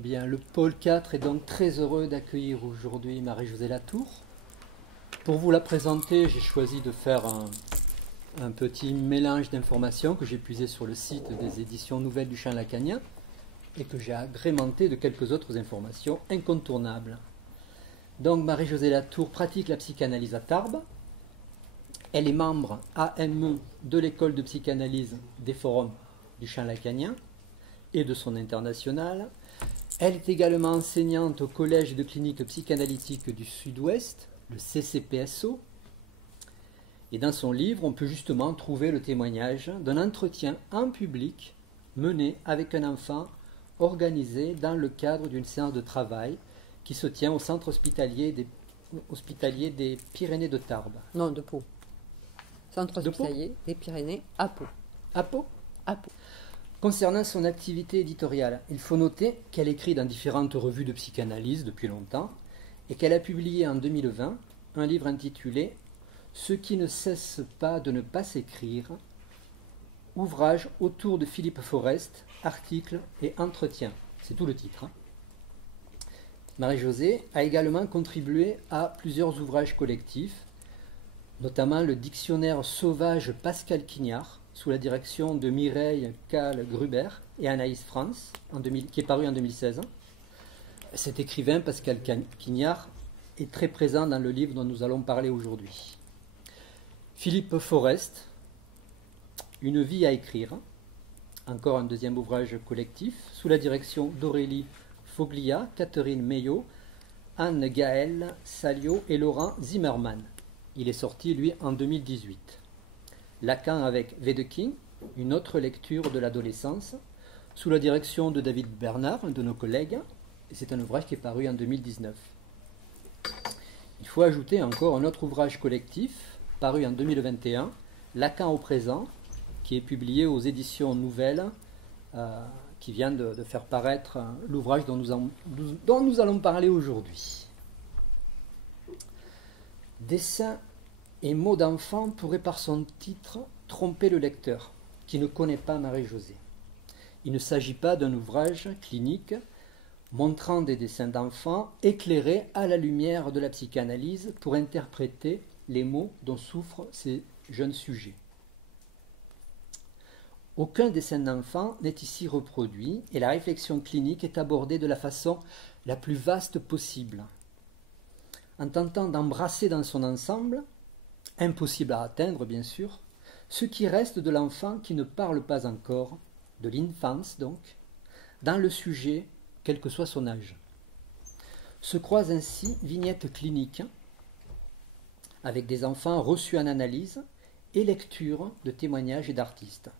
Bien, le pôle 4 est donc très heureux d'accueillir aujourd'hui Marie-Josée Latour. Pour vous la présenter, j'ai choisi de faire un petit mélange d'informations que j'ai puisé sur le site des éditions Nouvelles du Champ Lacanien et que j'ai agrémenté de quelques autres informations incontournables. Donc Marie-Josée Latour pratique la psychanalyse à Tarbes. Elle est membre AME de l'école de psychanalyse des forums du Champ Lacanien et de son international. Elle est également enseignante au Collège de clinique psychanalytique du Sud-Ouest, le CCPSO. Et dans son livre, on peut justement trouver le témoignage d'un entretien en public mené avec un enfant organisé dans le cadre d'une séance de travail qui se tient au centre hospitalier des Pyrénées de Tarbes. Non, de Pau. Centre hospitalier des Pyrénées à Pau. À Pau ? À Pau. Concernant son activité éditoriale, il faut noter qu'elle écrit dans différentes revues de psychanalyse depuis longtemps et qu'elle a publié en 2020 un livre intitulé « Ce qui ne cesse pas de ne pas s'écrire », ouvrage autour de Philippe Forest, articles et entretiens. C'est tout le titre. Marie-Josée a également contribué à plusieurs ouvrages collectifs, notamment le dictionnaire sauvage Pascal Quignard, sous la direction de Mireille Kahl-Gruber et Anaïs France, qui est paru en 2016. Cet écrivain, Pascal Quignard, est très présent dans le livre dont nous allons parler aujourd'hui. Philippe Forest, Une vie à écrire, encore un deuxième ouvrage collectif, sous la direction d'Aurélie Foglia, Catherine Meillot, Anne Gaëlle Salio et Laurent Zimmermann. Il est sorti, lui, en 2018. Lacan avec Wedekind, une autre lecture de l'adolescence, sous la direction de David Bernard, un de nos collègues, et c'est un ouvrage qui est paru en 2019. Il faut ajouter encore un autre ouvrage collectif, paru en 2021, Lacan au présent, qui est publié aux éditions Nouvelles, qui vient de faire paraître l'ouvrage dont nous allons parler aujourd'hui. Dessin et mots d'enfant pourrait par son titre tromper le lecteur, qui ne connaît pas Marie-Josée. Il ne s'agit pas d'un ouvrage clinique montrant des dessins d'enfants éclairés à la lumière de la psychanalyse pour interpréter les mots dont souffrent ces jeunes sujets. Aucun dessin d'enfant n'est ici reproduit et la réflexion clinique est abordée de la façon la plus vaste possible, en tentant d'embrasser dans son ensemble, impossible à atteindre bien sûr, ce qui reste de l'enfant qui ne parle pas encore, de l'infance donc, dans le sujet, quel que soit son âge. Se croisent ainsi vignettes cliniques, avec des enfants reçus en analyse, et lecture de témoignages et d'artistes.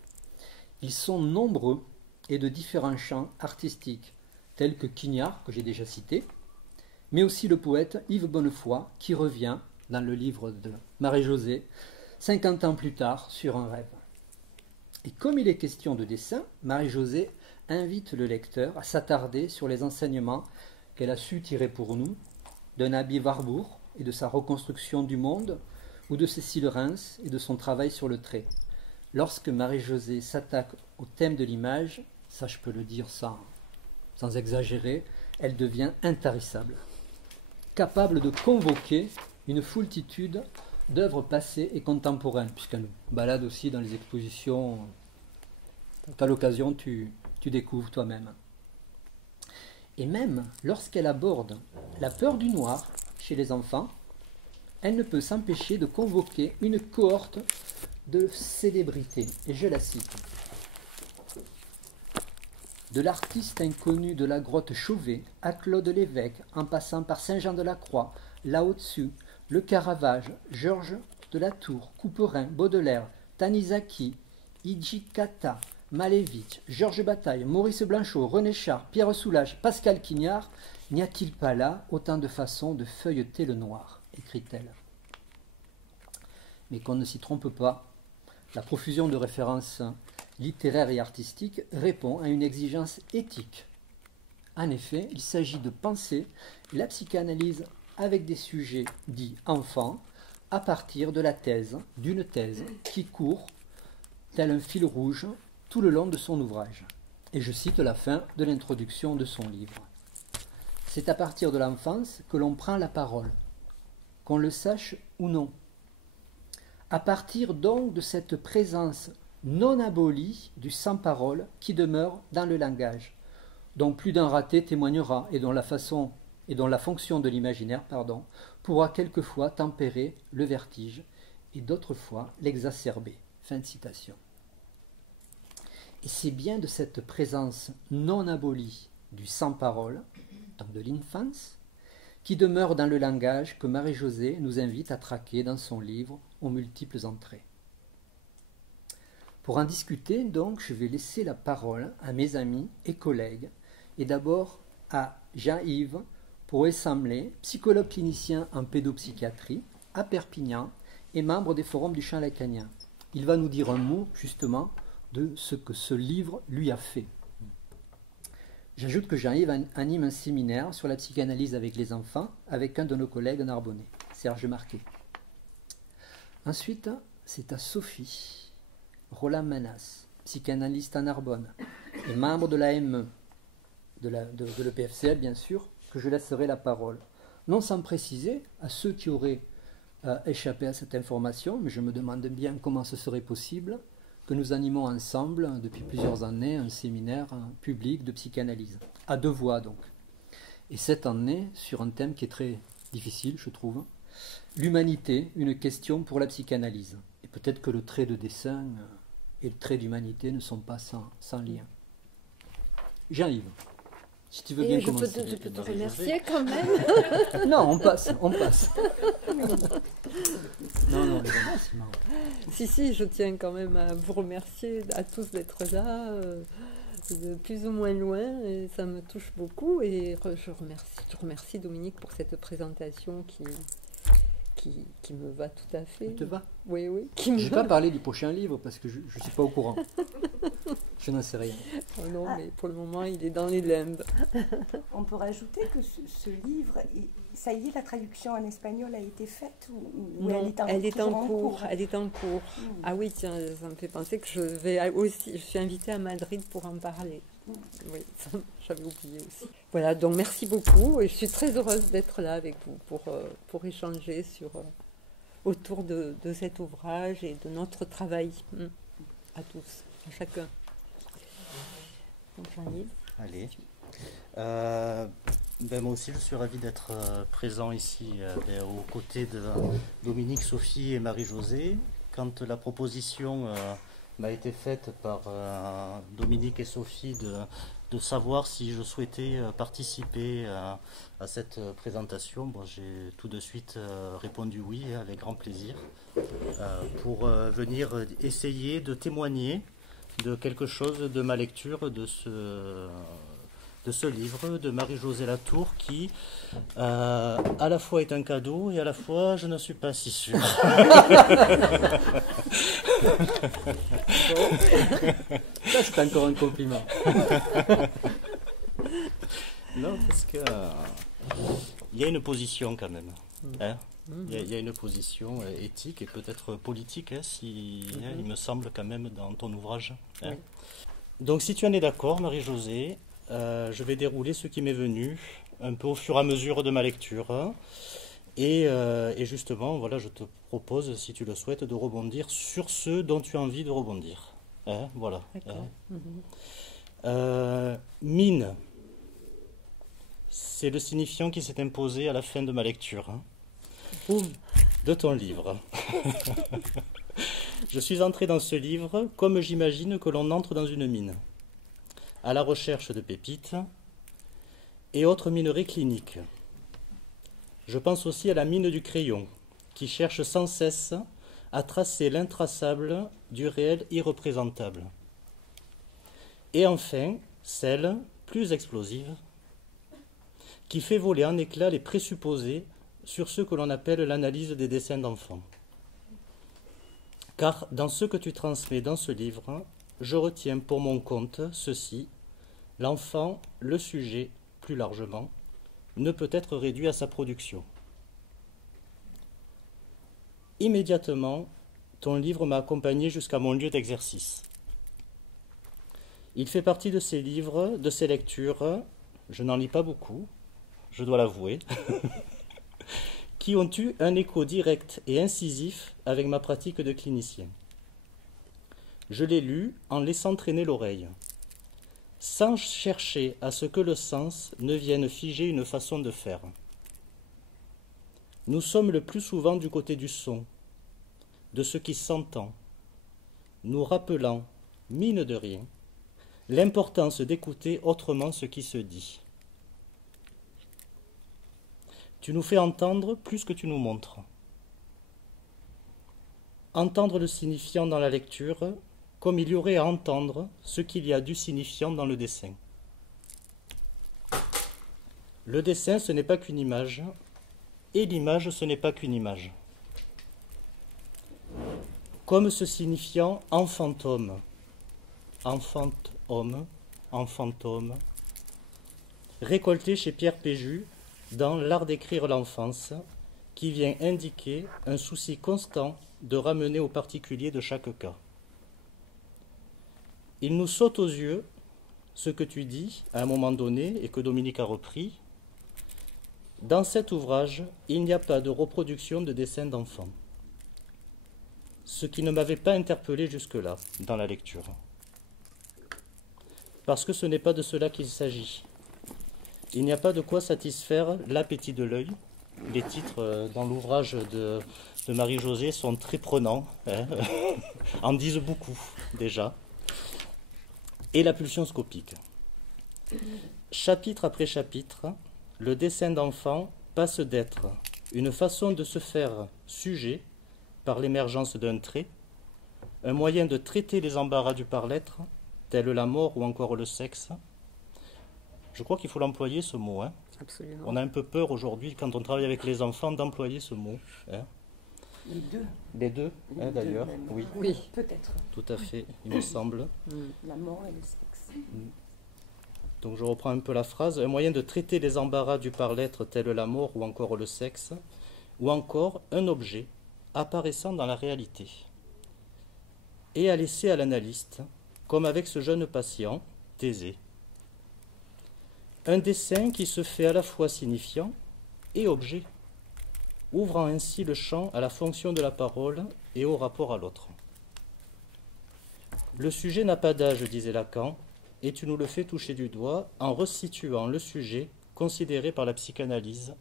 Ils sont nombreux et de différents champs artistiques, tels que Quignard, que j'ai déjà cité, mais aussi le poète Yves Bonnefoy, qui revient dans le livre de Marie-Josée, 50 ans plus tard, sur un rêve. Et comme il est question de dessin, Marie-Josée invite le lecteur à s'attarder sur les enseignements qu'elle a su tirer pour nous d'un Aby Warburg et de sa reconstruction du monde, ou de Cécile Reims et de son travail sur le trait. Lorsque Marie-Josée s'attaque au thème de l'image, ça je peux le dire sans exagérer, elle devient intarissable, capable de convoquer une foultitude d'œuvres passées et contemporaines, puisqu'elle nous balade aussi dans les expositions. À l'occasion, tu découvres toi-même. Et même lorsqu'elle aborde la peur du noir chez les enfants, elle ne peut s'empêcher de convoquer une cohorte de célébrités. Et je la cite. De l'artiste inconnu de la grotte Chauvet à Claude Lévesque, en passant par Saint-Jean-de-la-Croix, Lao Tzu, Le Caravage, Georges de la Tour, Couperin, Baudelaire, Tanizaki, Hijikata, Malevich, Georges Bataille, Maurice Blanchot, René Char, Pierre Soulages, Pascal Quignard, n'y a-t-il pas là autant de façons de feuilleter le noir, écrit-elle. Mais qu'on ne s'y trompe pas, la profusion de références littéraires et artistiques répond à une exigence éthique. En effet, il s'agit de penser la psychanalyse avec des sujets dits enfants à partir de d'une thèse qui court tel un fil rouge tout le long de son ouvrage. Et je cite la fin de l'introduction de son livre. C'est à partir de l'enfance que l'on prend la parole, qu'on le sache ou non. À partir donc de cette présence non abolie du sans-parole qui demeure dans le langage, dont plus d'un raté témoignera et dont la fonction de l'imaginaire, pourra quelquefois tempérer le vertige et d'autres fois l'exacerber. Fin de citation. Et c'est bien de cette présence non abolie du sans-parole, donc de l'infance, qui demeure dans le langage que Marie-Josée nous invite à traquer dans son livre aux multiples entrées. Pour en discuter, donc, je vais laisser la parole à mes amis et collègues, et d'abord à Jean-Yves Poët-Samlet, psychologue clinicien en pédopsychiatrie à Perpignan et membre des forums du champ lacanien. Il va nous dire un mot, justement, de ce que ce livre lui a fait. J'ajoute que Jean-Yves anime un séminaire sur la psychanalyse avec les enfants avec un de nos collègues narbonnais, Serge Marquet. Ensuite, c'est à Sophie Roland Manas, psychanalyste à Narbonne et membre de l'AME, de l'EPFCL bien sûr, que je laisserai la parole. Non sans préciser à ceux qui auraient échappé à cette information, mais je me demande bien comment ce serait possible, que nous animons ensemble depuis plusieurs années un séminaire public de psychanalyse, à deux voix donc. Et cette année, sur un thème qui est très difficile, je trouve, l'humanité, une question pour la psychanalyse. Et peut-être que le trait de dessin et le trait d'humanité ne sont pas sans lien. Jean-Yves, si tu veux bien commencer. Je peux te remercier quand même. Non, on passe. Non, les remerciements. Si, je tiens quand même à vous remercier à tous d'être là, de plus ou moins loin, et ça me touche beaucoup. Et je remercie Dominique pour cette présentation qui me va tout à fait. Ça te va? Oui. Je ne vais pas parler du prochain livre parce que je ne suis pas au courant. Je n'en sais rien. Oh non, mais pour le moment, il est dans les limbes. On peut rajouter que ce livre, ça y est, la traduction en espagnol a été faite ou non, elle est en cours. Elle est en cours. Ah oui, tiens, ça me fait penser que je suis invitée à Madrid pour en parler. Oui, ça, j'avais oublié aussi. Voilà, donc merci beaucoup et je suis très heureuse d'être là avec vous pour échanger autour de cet ouvrage et de notre travail à tous, à chacun. Donc, allez. Moi aussi, je suis ravi d'être présent ici aux côtés de Dominique, Sophie et Marie-Josée. Quand la proposition m'a été faite par Dominique et Sophie de savoir si je souhaitais participer à cette présentation, j'ai tout de suite répondu oui, avec grand plaisir, pour venir essayer de témoigner de quelque chose de ma lecture de ce livre de Marie-Josée Latour qui à la fois est un cadeau et à la fois je ne suis pas si sûr. Ça c'est encore un compliment. Non, parce que il y a une position quand même. Hein, il y a une position éthique et peut-être politique, il me semble quand même dans ton ouvrage. Hein. Oui. Donc si tu en es d'accord, Marie-Josée, je vais dérouler ce qui m'est venu un peu au fur et à mesure de ma lecture. Et justement, voilà, je te propose, si tu le souhaites, de rebondir sur ce dont tu as envie de rebondir. Hein, voilà. Mine, c'est le signifiant qui s'est imposé à la fin de ma lecture. De ton livre. Je suis entré dans ce livre comme j'imagine que l'on entre dans une mine, à la recherche de pépites et autres minerais cliniques. Je pense aussi à la mine du crayon, qui cherche sans cesse à tracer l'intraçable du réel irreprésentable. Et enfin, celle, plus explosive, qui fait voler en éclats les présupposés sur ce que l'on appelle l'analyse des dessins d'enfants. Car dans ce que tu transmets dans ce livre, je retiens pour mon compte ceci: l'enfant, le sujet, plus largement, ne peut être réduit à sa production. Immédiatement, ton livre m'a accompagné jusqu'à mon lieu d'exercice. Il fait partie de ces livres, de ces lectures, je n'en lis pas beaucoup, je dois l'avouer, qui ont eu un écho direct et incisif avec ma pratique de clinicien. Je l'ai lu en laissant traîner l'oreille, sans chercher à ce que le sens ne vienne figer une façon de faire. Nous sommes le plus souvent du côté du son, de ce qui s'entend, nous rappelant, mine de rien, l'importance d'écouter autrement ce qui se dit. Tu nous fais entendre plus que tu nous montres. Entendre le signifiant dans la lecture, comme il y aurait à entendre ce qu'il y a du signifiant dans le dessin. Le dessin, ce n'est pas qu'une image, et l'image, ce n'est pas qu'une image. Comme ce signifiant en fantôme, récolté chez Pierre Péju dans L'art d'écrire l'enfance, qui vient indiquer un souci constant de ramener au particulier de chaque cas. Il nous saute aux yeux ce que tu dis à un moment donné et que Dominique a repris. Dans cet ouvrage, il n'y a pas de reproduction de dessins d'enfants. Ce qui ne m'avait pas interpellé jusque-là dans la lecture. Parce que ce n'est pas de cela qu'il s'agit. Il n'y a pas de quoi satisfaire l'appétit de l'œil. Les titres dans l'ouvrage de Marie-Josée sont très prenants, en disent beaucoup déjà. Et la pulsion scopique. Chapitre après chapitre, le dessin d'enfant passe d'être une façon de se faire sujet par l'émergence d'un trait, un moyen de traiter les embarras du par-l'être, tel la mort ou encore le sexe. Je crois qu'il faut l'employer ce mot. Absolument. On a un peu peur aujourd'hui, quand on travaille avec les enfants, d'employer ce mot. Les deux. Les deux, d'ailleurs. Même. Oui. Oui. Peut-être. Tout à fait, il me semble. La mort et le sexe. Donc je reprends un peu la phrase. Un moyen de traiter les embarras du par-l'être tel la mort ou encore le sexe, ou encore un objet apparaissant dans la réalité. Et à laisser à l'analyste, comme avec ce jeune patient, Thésée. Un dessin qui se fait à la fois signifiant et objet, ouvrant ainsi le champ à la fonction de la parole et au rapport à l'autre. Le sujet n'a pas d'âge, disait Lacan, et tu nous le fais toucher du doigt en resituant le sujet considéré par la psychanalyse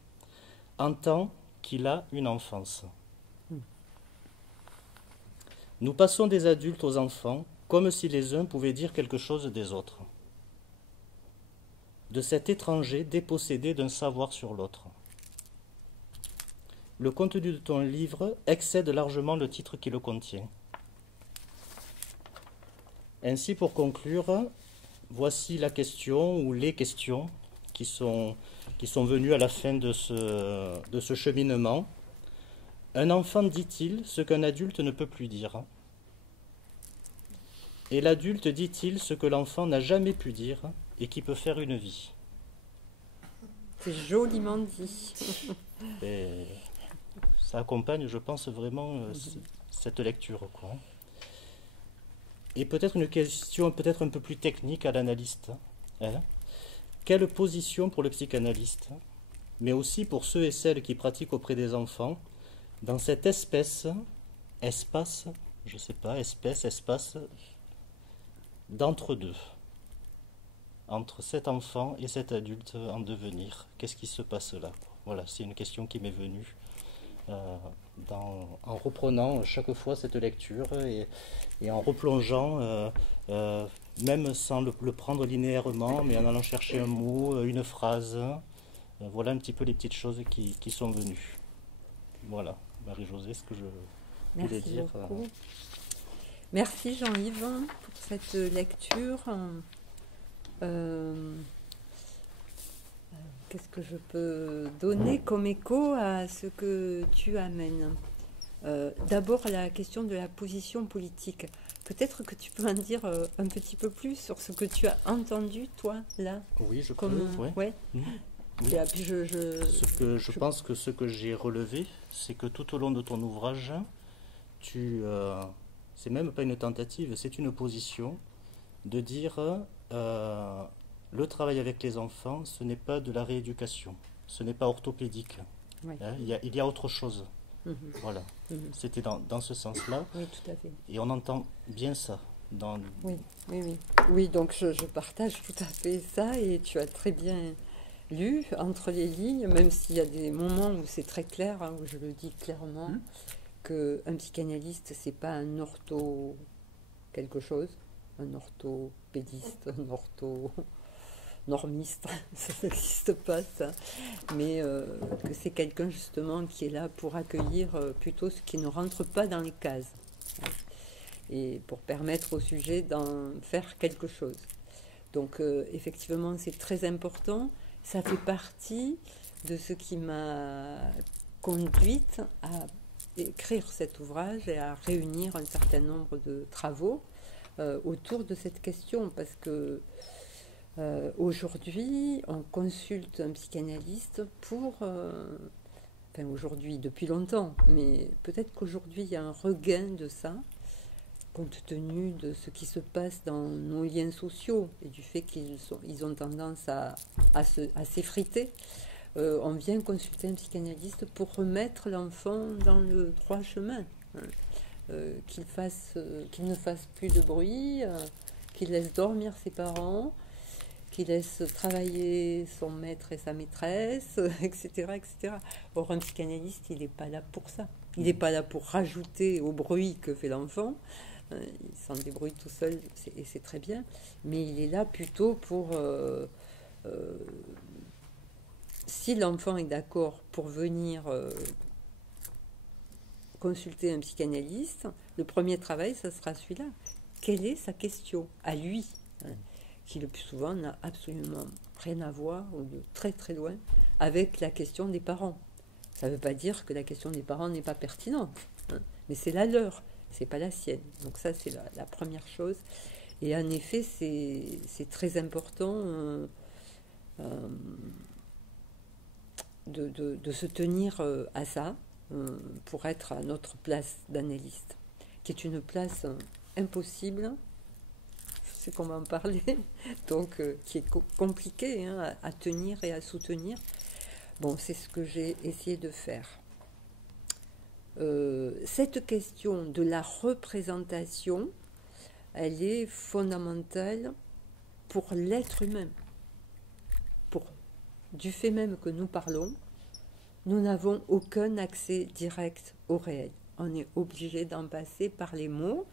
en tant qu'il a une enfance. Nous passons des adultes aux enfants comme si les uns pouvaient dire quelque chose des autres. De cet étranger dépossédé d'un savoir sur l'autre. Le contenu de ton livre excède largement le titre qui le contient. Ainsi, pour conclure, voici la question ou les questions qui sont venues à la fin de ce cheminement. Un enfant dit-il ce qu'un adulte ne peut plus dire? Et l'adulte dit-il ce que l'enfant n'a jamais pu dire et qui peut faire une vie? C'est joliment dit. Et ça accompagne, je pense, vraiment cette lecture, quoi. Et peut-être une question peut-être un peu plus technique à l'analyste. Quelle position pour le psychanalyste, mais aussi pour ceux et celles qui pratiquent auprès des enfants, dans cette espace, je sais pas, espace, d'entre-deux, entre cet enfant et cet adulte en devenir. Qu'est-ce qui se passe là? Voilà, c'est une question qui m'est venue en reprenant chaque fois cette lecture et en replongeant, même sans le prendre linéairement, mais en allant chercher un mot, une phrase. Voilà un petit peu les petites choses qui sont venues. Voilà, Marie-Josée, ce que je voulais dire. Merci beaucoup. Merci Jean-Yves pour cette lecture. Qu'est-ce que je peux donner comme écho à ce que tu amènes? D'abord, la question de la position politique. Peut-être que tu peux en dire un petit peu plus sur ce que tu as entendu, toi, là. Oui, je peux. Ouais. Oui. Et puis je pense que ce que j'ai relevé, c'est que tout au long de ton ouvrage, c'est même pas une tentative, c'est une position de dire le travail avec les enfants, ce n'est pas de la rééducation, ce n'est pas orthopédique. Oui. Hein, il y a autre chose. Mhm. Voilà. Mhm. C'était dans ce sens-là. Oui, tout à fait. Et on entend bien ça. Oui, oui, oui. Oui, donc je partage tout à fait ça et tu as très bien lu entre les lignes, même s'il y a des moments où c'est très clair, hein, où je le dis clairement, qu'un psychanalyste, c'est pas un ortho quelque chose, un orthopédiste, un orthonormiste, ça n'existe pas ça, mais que c'est quelqu'un justement qui est là pour accueillir plutôt ce qui ne rentre pas dans les cases. Et pour permettre au sujet d'en faire quelque chose. Donc effectivement, c'est très important. Ça fait partie de ce qui m'a conduite à écrire cet ouvrage et à réunir un certain nombre de travaux autour de cette question. Parce que aujourd'hui, on consulte un psychanalyste pour... enfin aujourd'hui, depuis longtemps, mais peut-être qu'aujourd'hui, il y a un regain de ça, compte tenu de ce qui se passe dans nos liens sociaux et du fait qu'ils ont tendance à s'effriter. On vient consulter un psychanalyste pour remettre l'enfant dans le droit chemin, qu'il ne fasse plus de bruit, qu'il laisse dormir ses parents, qu'il laisse travailler son maître et sa maîtresse, etc., etc. Or, un psychanalyste, il n'est pas là pour ça. Il n'est pas là pour rajouter au bruit que fait l'enfant. Il s'en débrouille tout seul et c'est très bien, mais il est là plutôt pour si l'enfant est d'accord pour venir consulter un psychanalyste, le premier travail, ça sera celui-là. Quelle est sa question à lui, qui le plus souvent n'a absolument rien à voir ou de très très loin avec la question des parents. Ça ne veut pas dire que la question des parents n'est pas pertinente, mais c'est la leur. C'est pas la sienne. Donc ça, c'est la première chose. Et en effet, c'est très important de se tenir à ça pour être à notre place d'analyste, qui est une place impossible, je sais qu'on va en parler, donc qui est compliquée à tenir et à soutenir. Bon, c'est ce que j'ai essayé de faire. Cette question de la représentation, elle est fondamentale pour l'être humain. Du fait même que nous parlons, nous n'avons aucun accès direct au réel. On est obligé d'en passer par les mots.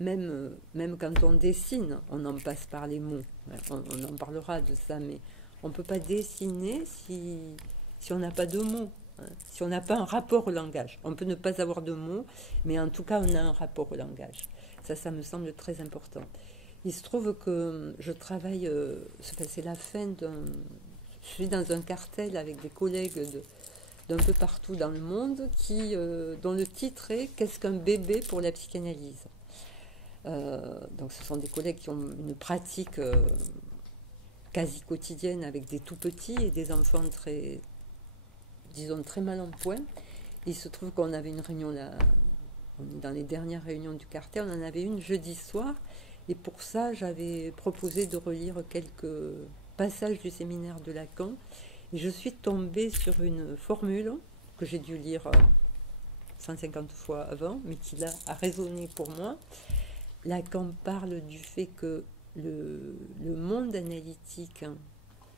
Même quand on dessine, on en passe par les mots. On en parlera de ça, mais on ne peut pas dessiner si on n'a pas de mots. Si on n'a pas un rapport au langage. On peut ne pas avoir de mots, mais en tout cas, on a un rapport au langage. Ça me semble très important. Il se trouve que je travaille, c'est la fin je suis dans un cartel avec des collègues d'un peu partout dans le monde dont le titre est « Qu'est-ce qu'un bébé pour la psychanalyse ?» Donc ce sont des collègues qui ont une pratique quasi quotidienne avec des tout-petits et des enfants très mal en point. Il se trouve qu'on avait une réunion là, on est dans les dernières réunions du cartel, on en avait une jeudi soir, et pour ça j'avais proposé de relire quelques passages du séminaire de Lacan, et je suis tombée sur une formule que j'ai dû lire 150 fois avant, mais qui a résonné pour moi. Lacan parle du fait que le monde analytique,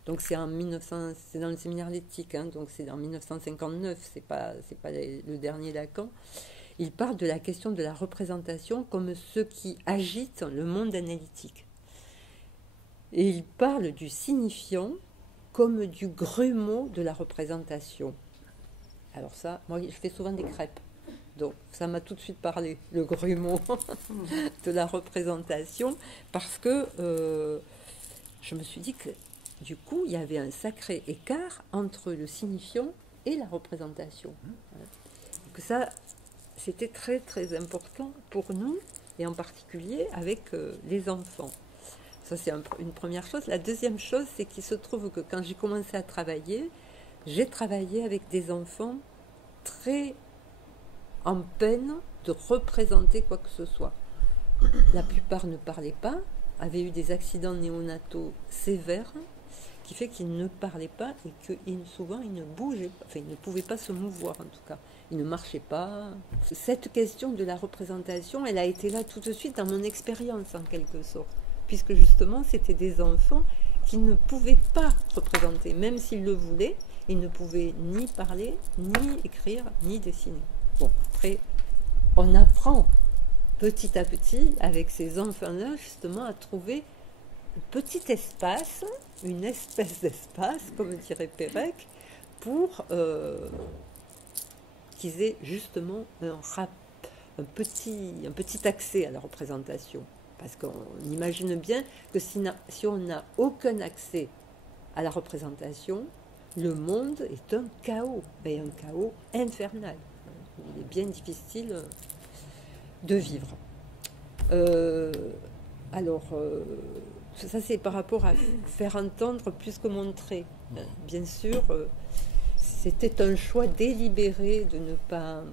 donc c'est dans le séminaire l'éthique, donc c'est en 1959, c'est pas le dernier Lacan. Il parle de la question de la représentation comme ce qui agite le monde analytique. Et il parle du signifiant comme du grumeau de la représentation. Alors ça, moi je fais souvent des crêpes, donc ça m'a tout de suite parlé, le grumeau de la représentation, parce que je me suis dit que du coup, il y avait un sacré écart entre le signifiant et la représentation. Et que ça, c'était très très important pour nous, et en particulier avec les enfants. Ça, c'est une première chose. La deuxième chose, c'est qu'il se trouve que quand j'ai commencé à travailler, j'ai travaillé avec des enfants très en peine de représenter quoi que ce soit. La plupart ne parlaient pas, avaient eu des accidents néonataux sévères, qui fait qu'il ne parlait pas et que souvent il ne bougeait pas, enfin il ne pouvait pas se mouvoir en tout cas, il ne marchait pas. Cette question de la représentation, elle a été là tout de suite dans mon expérience en quelque sorte, puisque justement c'était des enfants qui ne pouvaient pas représenter, même s'ils le voulaient, ils ne pouvaient ni parler, ni écrire, ni dessiner. Bon, après, on apprend petit à petit avec ces enfants-là justement à trouver petit espace, une espèce d'espace, comme dirait Pérec, pour qu'ils aient justement un petit accès à la représentation. Parce qu'on imagine bien que si on n'a aucun accès à la représentation, le monde est un chaos, et un chaos infernal. Il est bien difficile de vivre. Ça c'est par rapport à faire entendre plus que montrer. Bien sûr, c'était un choix délibéré de ne pas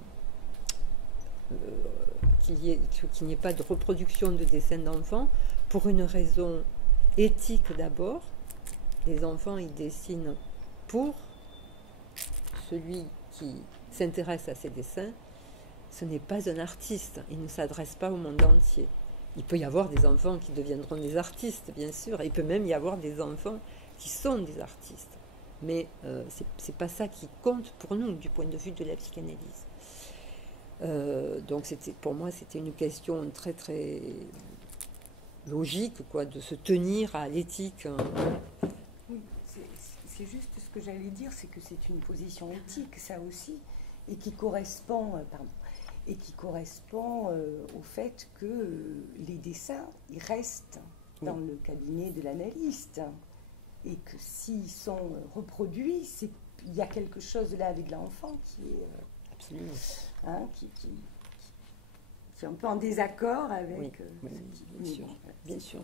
qu'il n'y ait pas de reproduction de dessins d'enfants pour une raison éthique d'abord. Les enfants ils dessinent pour celui qui s'intéresse à ces dessins. Ce n'est pas un artiste, il ne s'adresse pas au monde entier. Il peut y avoir des enfants qui deviendront des artistes, bien sûr, et il peut même y avoir des enfants qui sont des artistes. Mais c'est pas ça qui compte pour nous, du point de vue de la psychanalyse. Donc pour moi, c'était une question très, très logique, quoi, de se tenir à l'éthique. Oui, c'est juste ce que j'allais dire, c'est que c'est une position éthique, ça aussi, et qui correspond... au fait que les dessins, ils restent dans le cabinet de l'analyste. Et que s'ils sont reproduits, il y a quelque chose là avec l'enfant qui est... Absolument. Qui est un peu en désaccord avec... Bien sûr.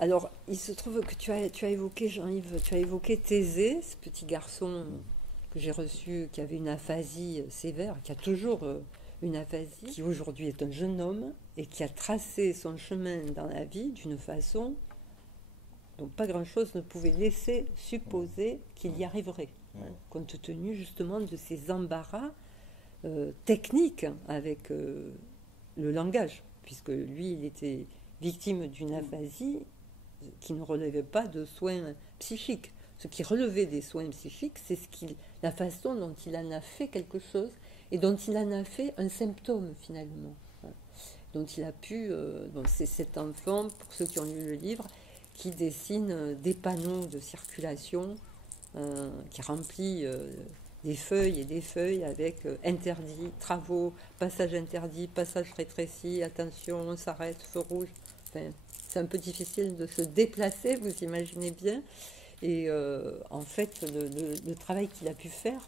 Alors, il se trouve que tu as évoqué, Jean-Yves, tu as évoqué Thésée, ce petit garçon... que j'ai reçu, qui avait une aphasie sévère, qui a toujours une aphasie, qui aujourd'hui est un jeune homme et qui a tracé son chemin dans la vie d'une façon dont pas grand-chose ne pouvait laisser supposer qu'il y arriverait, compte tenu justement de ses embarras techniques avec le langage, puisque lui, il était victime d'une aphasie qui ne relevait pas de soins psychiques. Ce qui relevait des soins psychiques, c'est la façon dont il en a fait quelque chose et dont il en a fait un symptôme finalement. Dont il a pu... c'est cet enfant, pour ceux qui ont lu le livre, qui dessine des panneaux de circulation, qui remplit des feuilles et des feuilles avec interdit, travaux, passage interdit, passage rétréci, attention, on s'arrête, feu rouge. Enfin, c'est un peu difficile de se déplacer, vous imaginez bien. Et en fait, le travail qu'il a pu faire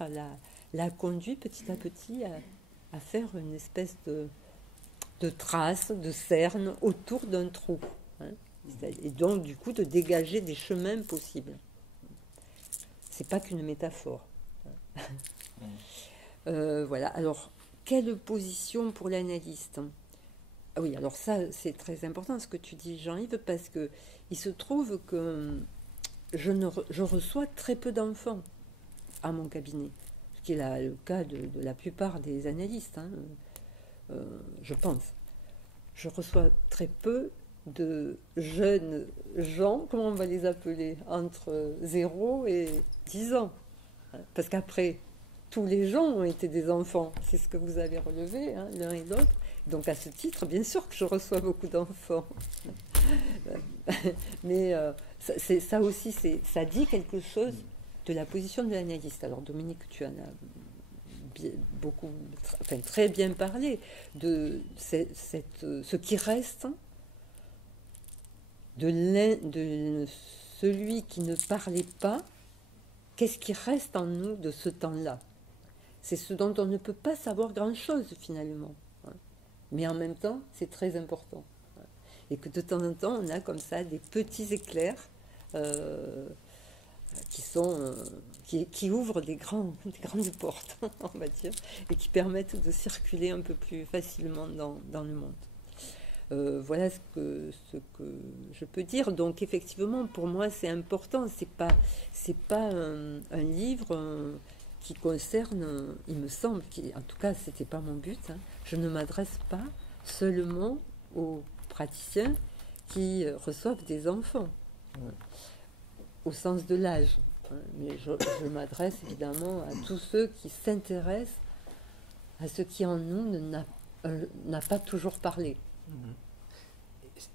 l'a conduit petit à petit à faire une espèce de trace, de cerne autour d'un trou. Et donc, du coup, de dégager des chemins possibles. C'est pas qu'une métaphore. Voilà. Alors, quelle position pour l'analyste ? Ah oui, alors ça, c'est très important ce que tu dis, Jean-Yves, parce que il se trouve que je reçois très peu d'enfants à mon cabinet, ce qui est le cas de la plupart des analystes, je pense. Je reçois très peu de jeunes gens, comment on va les appeler, entre 0 et 10 ans. Parce qu'après, tous les gens ont été des enfants, c'est ce que vous avez relevé, l'un et l'autre. Donc à ce titre, bien sûr que je reçois beaucoup d'enfants. Mais ça aussi, ça dit quelque chose de la position de l'analyste. Alors Dominique, tu en as très bien parlé de ce qui reste de celui qui ne parlait pas. Qu'est-ce qui reste en nous de ce temps-là ? C'est ce dont on ne peut pas savoir grand-chose finalement. Mais en même temps, c'est très important. Et que de temps en temps, on a comme ça des petits éclairs qui ouvrent des grandes portes, on va dire, et qui permettent de circuler un peu plus facilement dans le monde. Voilà ce que je peux dire. Donc effectivement, pour moi, c'est important. C'est pas un livre qui concerne, il me semble, en tout cas, c'était pas mon but. Hein. Je ne m'adresse pas seulement aux praticiens qui reçoivent des enfants, au sens de l'âge. Mais je m'adresse évidemment à tous ceux qui s'intéressent à ce qui en nous n'a pas toujours parlé.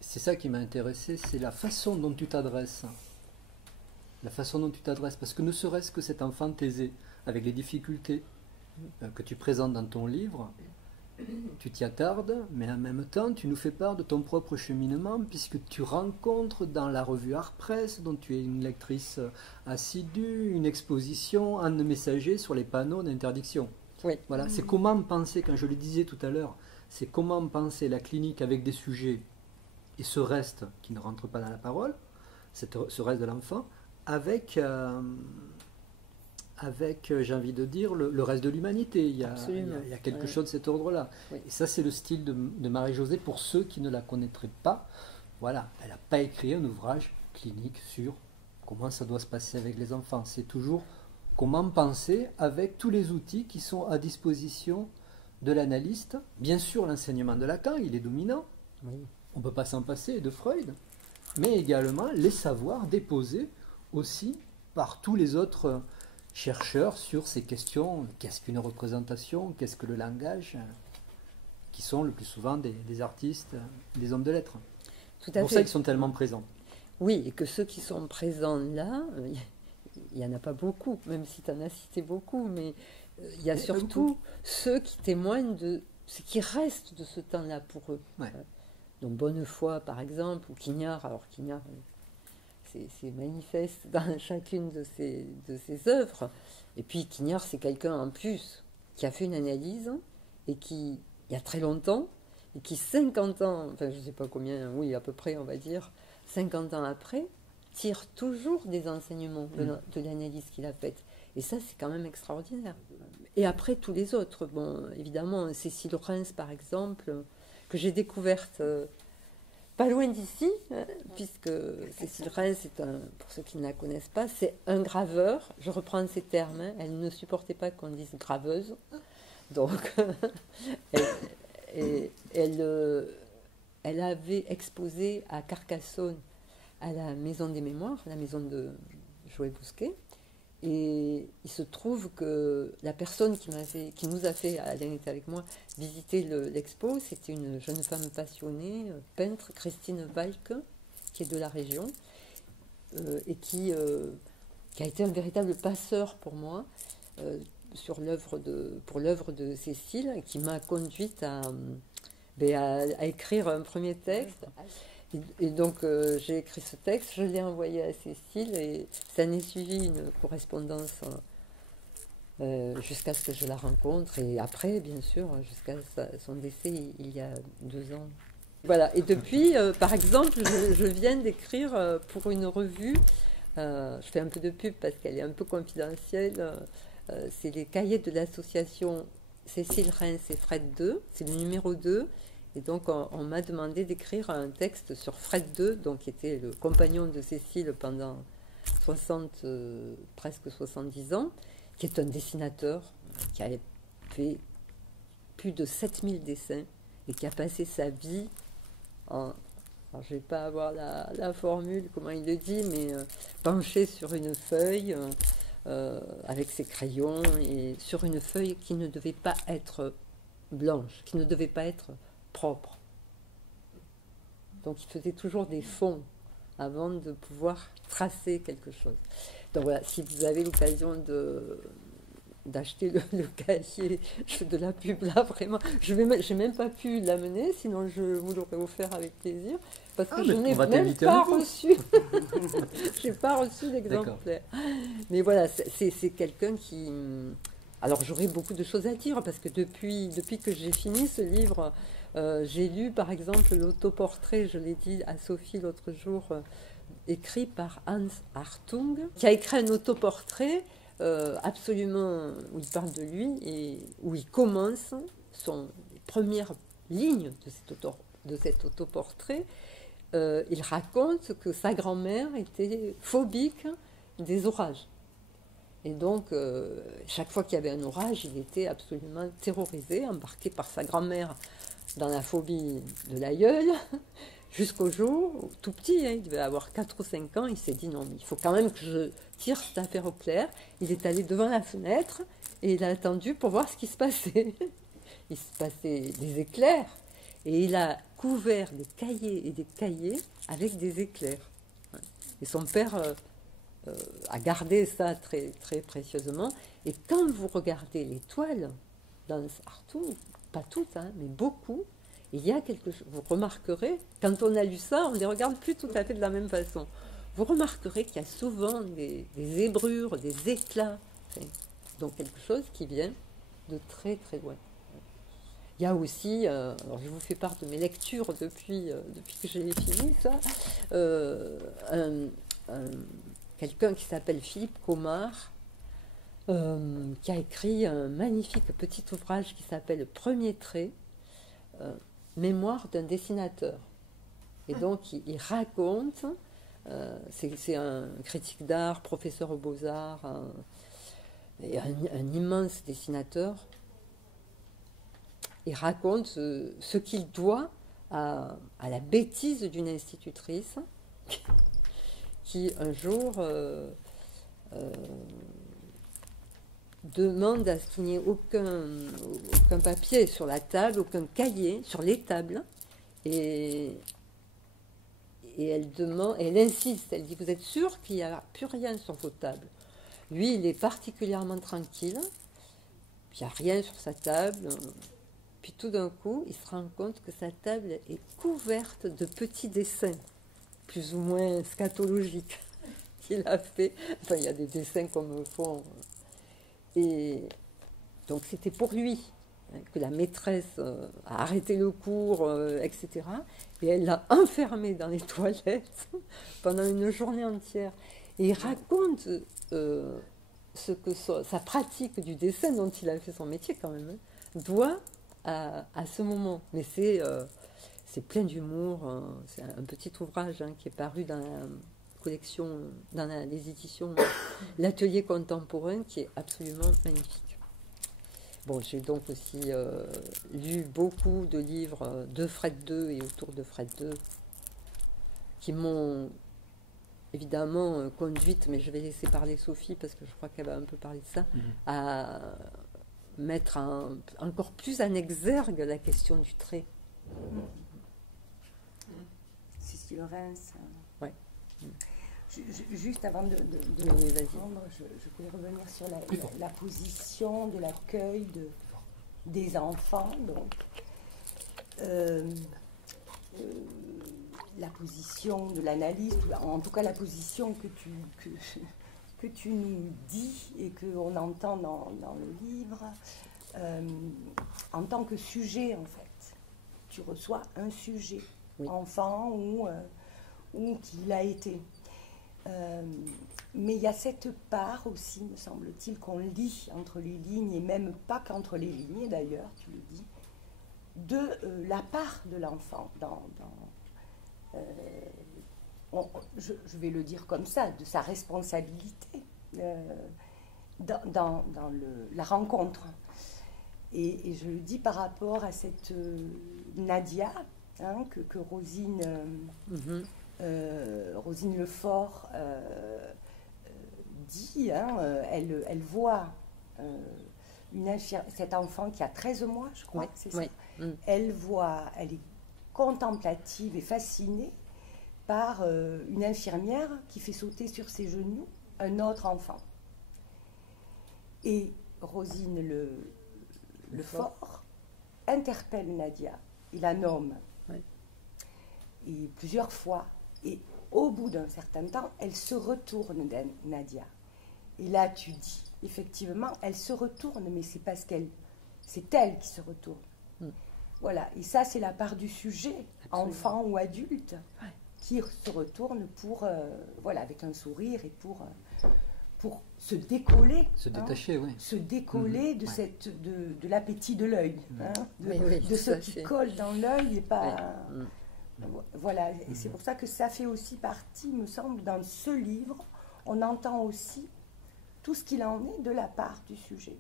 C'est ça qui m'a intéressé, c'est la façon dont tu t'adresses. La façon dont tu t'adresses. Parce que ne serait-ce que cet enfant taisé, avec les difficultés que tu présentes dans ton livre, tu t'y attardes, mais en même temps, tu nous fais part de ton propre cheminement, puisque tu rencontres dans la revue Art Press, dont tu es une lectrice assidue, une exposition en messager sur les panneaux d'interdiction. Oui. Voilà, c'est comment penser, quand je le disais tout à l'heure, c'est comment penser la clinique avec des sujets et ce reste qui ne rentre pas dans la parole, ce reste de l'enfant, avec j'ai envie de dire, le reste de l'humanité. Il y a quelque chose de cet ordre-là. Oui. Et ça, c'est le style de Marie-Josée pour ceux qui ne la connaîtraient pas. Voilà, elle n'a pas écrit un ouvrage clinique sur comment ça doit se passer avec les enfants. C'est toujours comment penser avec tous les outils qui sont à disposition de l'analyste. Bien sûr, l'enseignement de Lacan, il est dominant. Oui. On ne peut pas s'en passer, de Freud. Mais également les savoirs déposés aussi par tous les autres chercheurs sur ces questions. Qu'est-ce qu'une représentation? Qu'est-ce que le langage? Qui sont le plus souvent des artistes, des hommes de lettres. Tout à fait. C'est pour ça qu'ils sont tellement présents. Oui, et que ceux qui sont présents là, il n'y en a pas beaucoup, même si tu en as cité beaucoup, mais il y a surtout ceux qui témoignent de ce qui reste de ce temps-là pour eux. Ouais. Donc Bonnefoy, par exemple, ou Quignard. Alors Quignard, c'est manifeste dans chacune de ses œuvres. Et puis Quignard, c'est quelqu'un en plus qui a fait une analyse et qui, il y a très longtemps, et qui 50 ans, enfin je ne sais pas combien, oui à peu près on va dire, 50 ans après, tire toujours des enseignements de l'analyse qu'il a faite. Et ça, c'est quand même extraordinaire. Et après, tous les autres. Bon, évidemment, Cécile Reims, par exemple, que j'ai découverte pas loin d'ici, puisque Cécile Reims, pour ceux qui ne la connaissent pas, c'est un graveur. Je reprends ces termes. Elle ne supportait pas qu'on dise graveuse. Donc, elle avait exposé à Carcassonne, à la Maison des Mémoires, la maison de Joël Bousquet. Et il se trouve que la personne qui nous a fait, Alain était avec moi, visiter l'expo, c'était une jeune femme passionnée, peintre, Christine Walck, qui est de la région, et qui a été un véritable passeur pour moi pour l'œuvre de Cécile, et qui m'a conduite à écrire un premier texte. Et donc j'ai écrit ce texte, je l'ai envoyé à Cécile et ça n'est suivi une correspondance jusqu'à ce que je la rencontre et après bien sûr jusqu'à son décès il y a 2 ans. Voilà, et depuis par exemple je viens d'écrire pour une revue, je fais un peu de pub parce qu'elle est un peu confidentielle, c'est les cahiers de l'association Cécile Reims et Fred II, c'est le numéro 2. Et donc, on m'a demandé d'écrire un texte sur Fred II, donc, qui était le compagnon de Cécile pendant presque 70 ans, qui est un dessinateur, qui a fait plus de 7000 dessins et qui a passé sa vie en... Alors, je ne vais pas avoir la formule, comment il le dit, mais penché sur une feuille avec ses crayons et sur une feuille qui ne devait pas être blanche, qui ne devait pas être propre. Donc il faisait toujours des fonds avant de pouvoir tracer quelque chose. Donc voilà, si vous avez l'occasion d'acheter le cahier, je fais de la pub là vraiment, j'ai même pas pu l'amener, sinon je vous l'aurais offert avec plaisir, parce que je n'ai même pas reçu. J'ai pas reçu l'exemplaire. Mais voilà, c'est quelqu'un qui... Alors j'aurais beaucoup de choses à dire, parce que depuis que j'ai fini ce livre, j'ai lu par exemple l'autoportrait, je l'ai dit à Sophie l'autre jour, écrit par Hans Hartung, qui a écrit un autoportrait absolument où il parle de lui et où il commence les premières lignes de cet de cet autoportrait, il raconte que sa grand-mère était phobique des orages. Et donc, chaque fois qu'il y avait un orage, il était absolument terrorisé, embarqué par sa grand-mère dans la phobie de l'aïeul, jusqu'au jour, tout petit, hein, il devait avoir 4 ou 5 ans, il s'est dit non, mais il faut quand même que je tire cette affaire au clair. Il est allé devant la fenêtre et il a attendu pour voir ce qui se passait. Il se passait des éclairs et il a couvert des cahiers et des cahiers avec des éclairs. Et son père a gardé ça très, très précieusement. Et quand vous regardez les toiles dans Artaud, pas toutes, hein, mais beaucoup, il y a quelque chose, vous remarquerez, quand on a lu ça, on ne les regarde plus tout à fait de la même façon. Vous remarquerez qu'il y a souvent des zébrures, des éclats, enfin, donc quelque chose qui vient de très très loin. Il y a aussi, alors je vous fais part de mes lectures depuis que j'ai fini ça, quelqu'un qui s'appelle Philippe Comard, qui a écrit un magnifique petit ouvrage qui s'appelle Premier trait, mémoire d'un dessinateur. Et donc il raconte, c'est un critique d'art, professeur aux beaux-arts, et un immense dessinateur. Il raconte ce qu'il doit à la bêtise d'une institutrice qui un jour demande à ce qu'il n'y ait aucun papier sur la table, aucun cahier sur les tables, et elle demande, elle insiste, elle dit vous êtes sûr qu'il n'y a plus rien sur vos tables? Lui, il est particulièrement tranquille, il n'y a rien sur sa table. Puis tout d'un coup, il se rend compte que sa table est couverte de petits dessins, plus ou moins scatologiques, qu'il a fait. Enfin, il y a des dessins comme font. Et donc, c'était pour lui que la maîtresse a arrêté le cours, etc. Et elle l'a enfermé dans les toilettes pendant une journée entière. Et il raconte ce que sa pratique du dessin, dont il a fait son métier quand même, hein, doit à ce moment. Mais c'est plein d'humour. C'est un petit ouvrage hein, qui est paru dans la collection, dans les éditions L'Atelier contemporain, qui est absolument magnifique. Bon, j'ai donc aussi lu beaucoup de livres de Fred II et autour de Fred II qui m'ont évidemment conduite, mais je vais laisser parler Sophie parce que je crois qu'elle va un peu parler de ça, à mettre encore plus en exergue la question du trait. Cécile Rens. Ouais. Juste avant de reprendre, je voulais revenir sur la position de l'accueil des enfants. Donc, la position de l'analyste, en tout cas la position que tu nous dis et qu'on entend dans le livre, en tant que sujet, en fait. Tu reçois un sujet, oui. Enfant ou qu'il a été. Mais il y a cette part aussi, me semble-t-il, qu'on lit entre les lignes, et même pas qu'entre les lignes d'ailleurs, tu le dis, de la part de l'enfant je vais le dire comme ça, de sa responsabilité dans la rencontre. Et je le dis par rapport à cette Nadia, hein, que Rosine, Rosine Lefort dit, hein, elle voit cet enfant qui a 13 mois, je crois, c'est ça. Elle est contemplative et fascinée par une infirmière qui fait sauter sur ses genoux un autre enfant. Et Rosine Lefort interpelle Nadia, il la nomme, et plusieurs fois, et au bout d'un certain temps, elle se retourne de Nadia. Et là, tu dis, effectivement, elle se retourne, mais c'est parce c'est elle qui se retourne. Voilà, et ça, c'est la part du sujet, absolument. Enfant ou adulte, qui se retourne pour, voilà, avec un sourire et pour pour se décoller. Se détacher, oui. Se décoller de, de l'appétit de l'œil. De ce qui colle dans l'œil et pas... Voilà, et c'est pour ça que ça fait aussi partie, me semble, dans ce livre, on entend aussi tout ce qu'il en est de la part du sujet.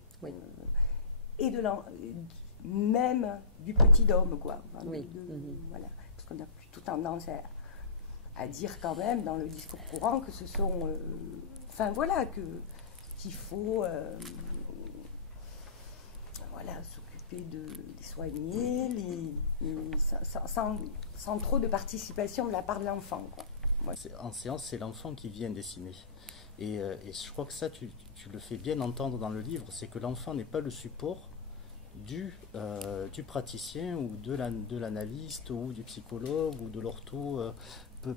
Et même du petit homme, quoi. Enfin, voilà. Parce qu'on a plutôt tendance à dire quand même dans le discours courant que ce sont... enfin voilà, qu'il faut s'occuper de les soigner, sans trop de participation de la part de l'enfant, quoi. En séance, c'est l'enfant qui vient dessiner. Et je crois que ça, tu le fais bien entendre dans le livre, c'est que l'enfant n'est pas le support du praticien ou de l'analyste ou du psychologue ou de l'ortho,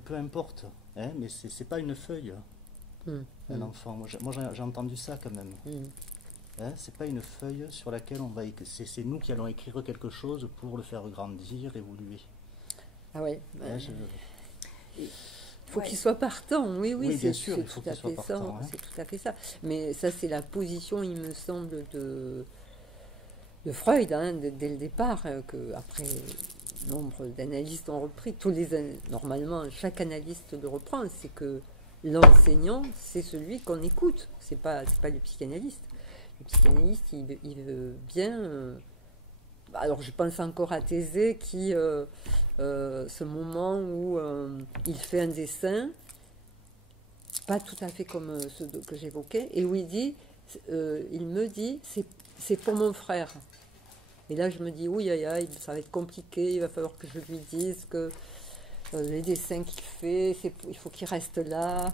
peu importe, hein, mais c'est pas une feuille, un enfant. Moi j'ai entendu ça quand même. Hein, c'est pas une feuille sur laquelle on va c'est nous qui allons écrire quelque chose pour le faire grandir, évoluer. Ah ouais. Hein, il faut qu'il soit partant, oui, bien sûr, c'est il faut tout à qu'il soit fait partant, ça, c'est tout à fait ça. Mais ça, c'est la position, il me semble, de Freud, hein, dès le départ, que après nombre d'analystes ont repris. Normalement, chaque analyste le reprend, c'est que l'enseignant, c'est celui qu'on écoute, c'est pas le psychanalyste. Le psychanalyste, il veut bien... alors, je pense encore à Thésée qui, ce moment où il fait un dessin, pas tout à fait comme ceux que j'évoquais, et où il me dit, c'est pour mon frère. Et là, je me dis, oui, ça va être compliqué, il va falloir que je lui dise que les dessins qu'il fait, il faut qu'il reste là.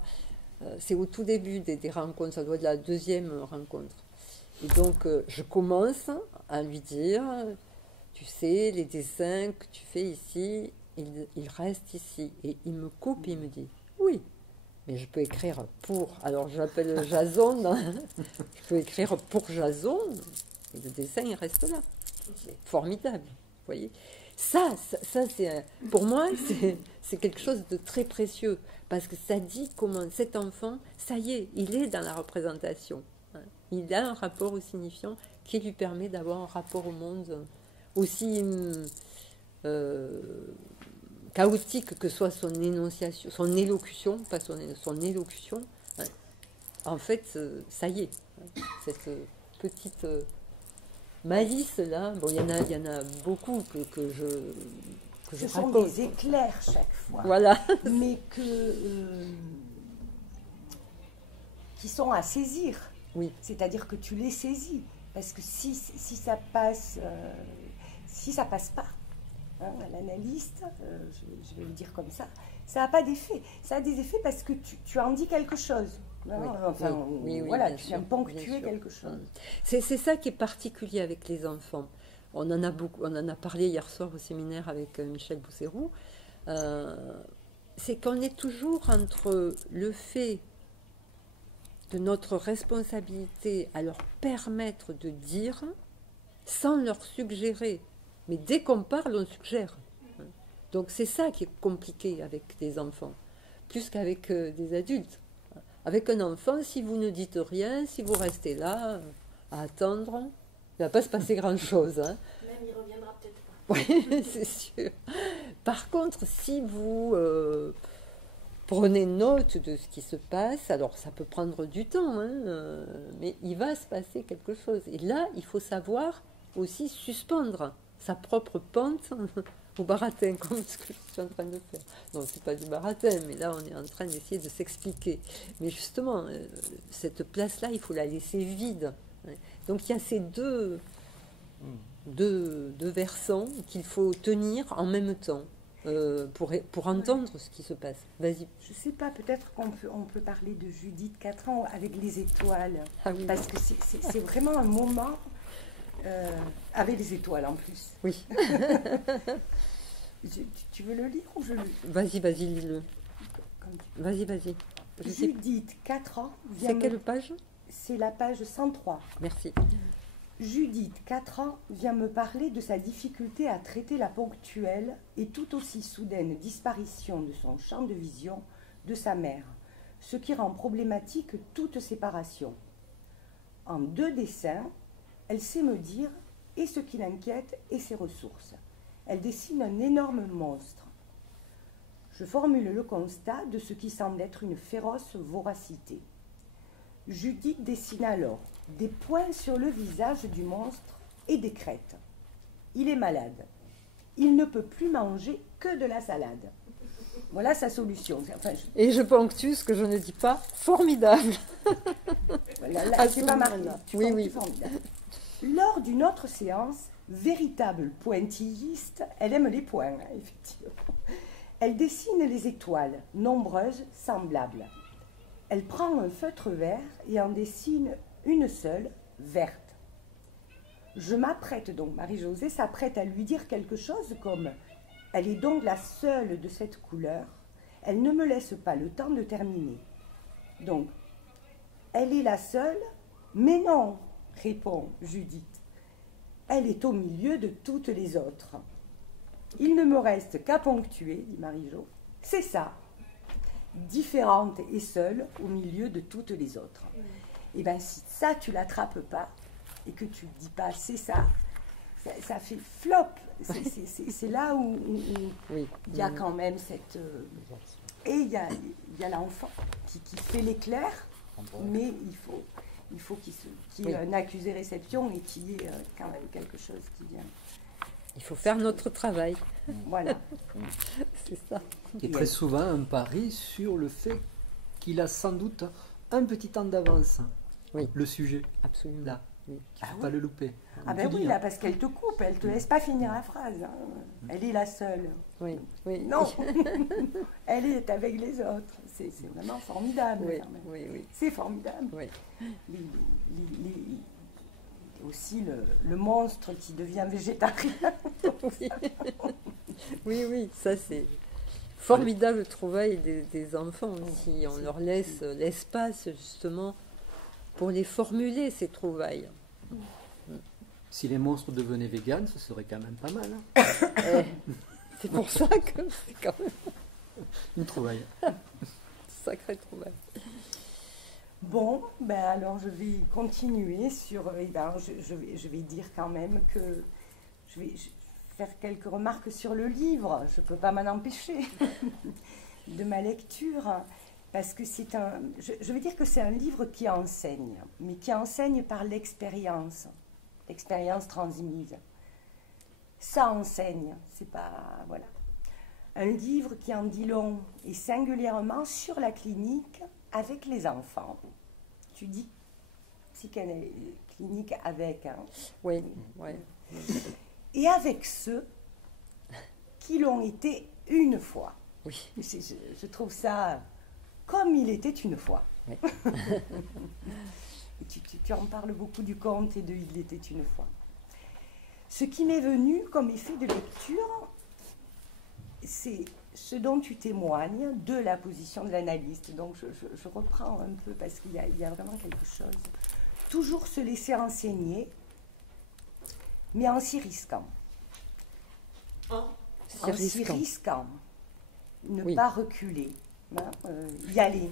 C'est au tout début des rencontres, ça doit être la deuxième rencontre. Et donc, je commence à lui dire, tu sais, les dessins que tu fais ici, ils restent ici. Et il me coupe et il me dit, oui, mais je peux écrire pour... Alors, je l'appelle Jason, hein. Je peux écrire pour Jason, et le dessin, il reste là. C'est formidable, vous voyez. Ça c'est, pour moi, c'est quelque chose de très précieux, parce que ça dit comment cet enfant, ça y est, il est dans la représentation. Il a un rapport au signifiant qui lui permet d'avoir un rapport au monde aussi chaotique que soit son énonciation, son élocution, pas son élocution. En fait, ça y est, cette petite malice là, bon, il y en a beaucoup que je Ce sont raconte. des éclairs chaque fois, Voilà. mais qui sont à saisir. Oui. C'est-à-dire que tu les saisis, parce que si ça passe, si ça passe pas, hein, à l'analyste, je vais le dire comme ça n'a pas d'effet. Ça a des effets parce que tu en dis quelque chose. Non, oui, enfin, oui, voilà, bien tu sûr, viens ponctuer quelque chose. C'est ça qui est particulier avec les enfants. On en a parlé hier soir au séminaire avec Michel Bousserou. C'est qu'on est toujours entre le fait de notre responsabilité à leur permettre de dire sans leur suggérer. Mais dès qu'on parle, on suggère. Donc c'est ça qui est compliqué avec des enfants, plus qu'avec des adultes. Avec un enfant, si vous ne dites rien, si vous restez là à attendre, il ne va pas se passer grand-chose. Hein. Même il ne reviendra peut-être pas. Oui, c'est sûr. Par contre, si vous prenez note de ce qui se passe, alors ça peut prendre du temps, hein, mais il va se passer quelque chose. Et là, il faut savoir aussi suspendre sa propre pente au baratin, comme ce que je suis en train de faire. Non, c'est pas du baratin, mais là, on est en train d'essayer de s'expliquer. Mais justement, cette place-là, il faut la laisser vide. Donc, il y a ces deux versants qu'il faut tenir en même temps pour entendre ce qui se passe. Vas-y. Je ne sais pas, peut-être qu'on peut parler de Judith 4 ans avec les étoiles. Ah oui. Parce que c'est vraiment un moment avec les étoiles en plus. Oui. Tu veux le lire ou je le lis? Vas-y, lis-le. Vas-y. Judith, 4 ans. C'est quelle page? C'est la page 103. Merci. Judith, 4 ans, vient me parler de sa difficulté à traiter la ponctuelle et tout aussi soudaine disparition de son champ de vision de sa mère. ce qui rend problématique toute séparation. En 2 dessins, elle sait me dire et ce qui l'inquiète et ses ressources. Elle dessine un énorme monstre. Je formule le constat de ce qui semble être une féroce voracité. Judith dessine alors des points sur le visage du monstre et des crêtes. Il est malade. Il ne peut plus manger que de la salade. Voilà sa solution. Enfin, Et je ponctue ce que je ne dis pas, formidable. Là, c'est pas marqué. Tu Oui, ponctues oui. formidable. Lors d'une autre séance, véritable pointilliste, elle aime les points, hein, effectivement. Elle dessine les étoiles, nombreuses, semblables. Elle prend un feutre vert et en dessine une seule, verte. Je m'apprête donc, Marie-Josée s'apprête à lui dire quelque chose comme « Elle est donc la seule de cette couleur, elle ne me laisse pas le temps de terminer. » Donc, elle est la seule, mais non, répond Judith. Elle est au milieu de toutes les autres. Il ne me reste qu'à ponctuer, dit Marie-Jo. C'est ça, différente et seule au milieu de toutes les autres. Et bien, si ça, tu l'attrapes pas, et que tu ne dis pas c'est ça, ça fait flop. C'est là où Oui. il y a quand même cette... et il y a l'enfant qui fait l'éclair, mais il faut qu'il y ait un accusé-réception et qu'il y ait quand même quelque chose qui vient. Il faut faire notre travail. Voilà. C'est ça. Et très souvent un pari sur le fait qu'il a sans doute un petit temps d'avance. Oui. Le sujet, Absolument. là. Oui. Il ne faut pas le louper. Ah ben oui, là, parce qu'elle te coupe, elle te laisse pas finir la phrase. Hein. Elle est la seule. Oui. Oui. Non, elle est avec les autres. C'est vraiment formidable. Oui. Quand même. Oui. Oui. C'est formidable. Oui. Aussi le monstre qui devient végétarien. Oui. Oui, oui, ça c'est formidable trouvaille des enfants aussi. On leur laisse l'espace justement pour les formuler, ces trouvailles. Si les monstres devenaient véganes, ce serait quand même pas mal. Hein. C'est pour ça que c'est quand même Une trouvaille. une sacrée trouvaille. Bon, ben alors je vais continuer sur. Eh ben, je vais dire quand même que je vais faire quelques remarques sur le livre. Je ne peux pas m'en empêcher de ma lecture. Parce que c'est un. Je veux dire que c'est un livre qui enseigne, mais qui enseigne par l'expérience transmise. Ça enseigne, c'est pas. Voilà. Un livre qui en dit long, et singulièrement sur la clinique avec les enfants. Tu dis clinique avec. Hein. Oui, oui. Et avec ceux qui l'ont été une fois. Oui. Je trouve ça. Comme il était une fois. Oui. Et tu en parles beaucoup du conte et de Il était une fois. Ce qui m'est venu comme effet de lecture, c'est ce dont tu témoignes de la position de l'analyste. Donc je reprends un peu parce qu'il y a vraiment quelque chose. Toujours se laisser enseigner, mais en s'y risquant. En s'y risquant. Ne pas reculer. Hein, y aller.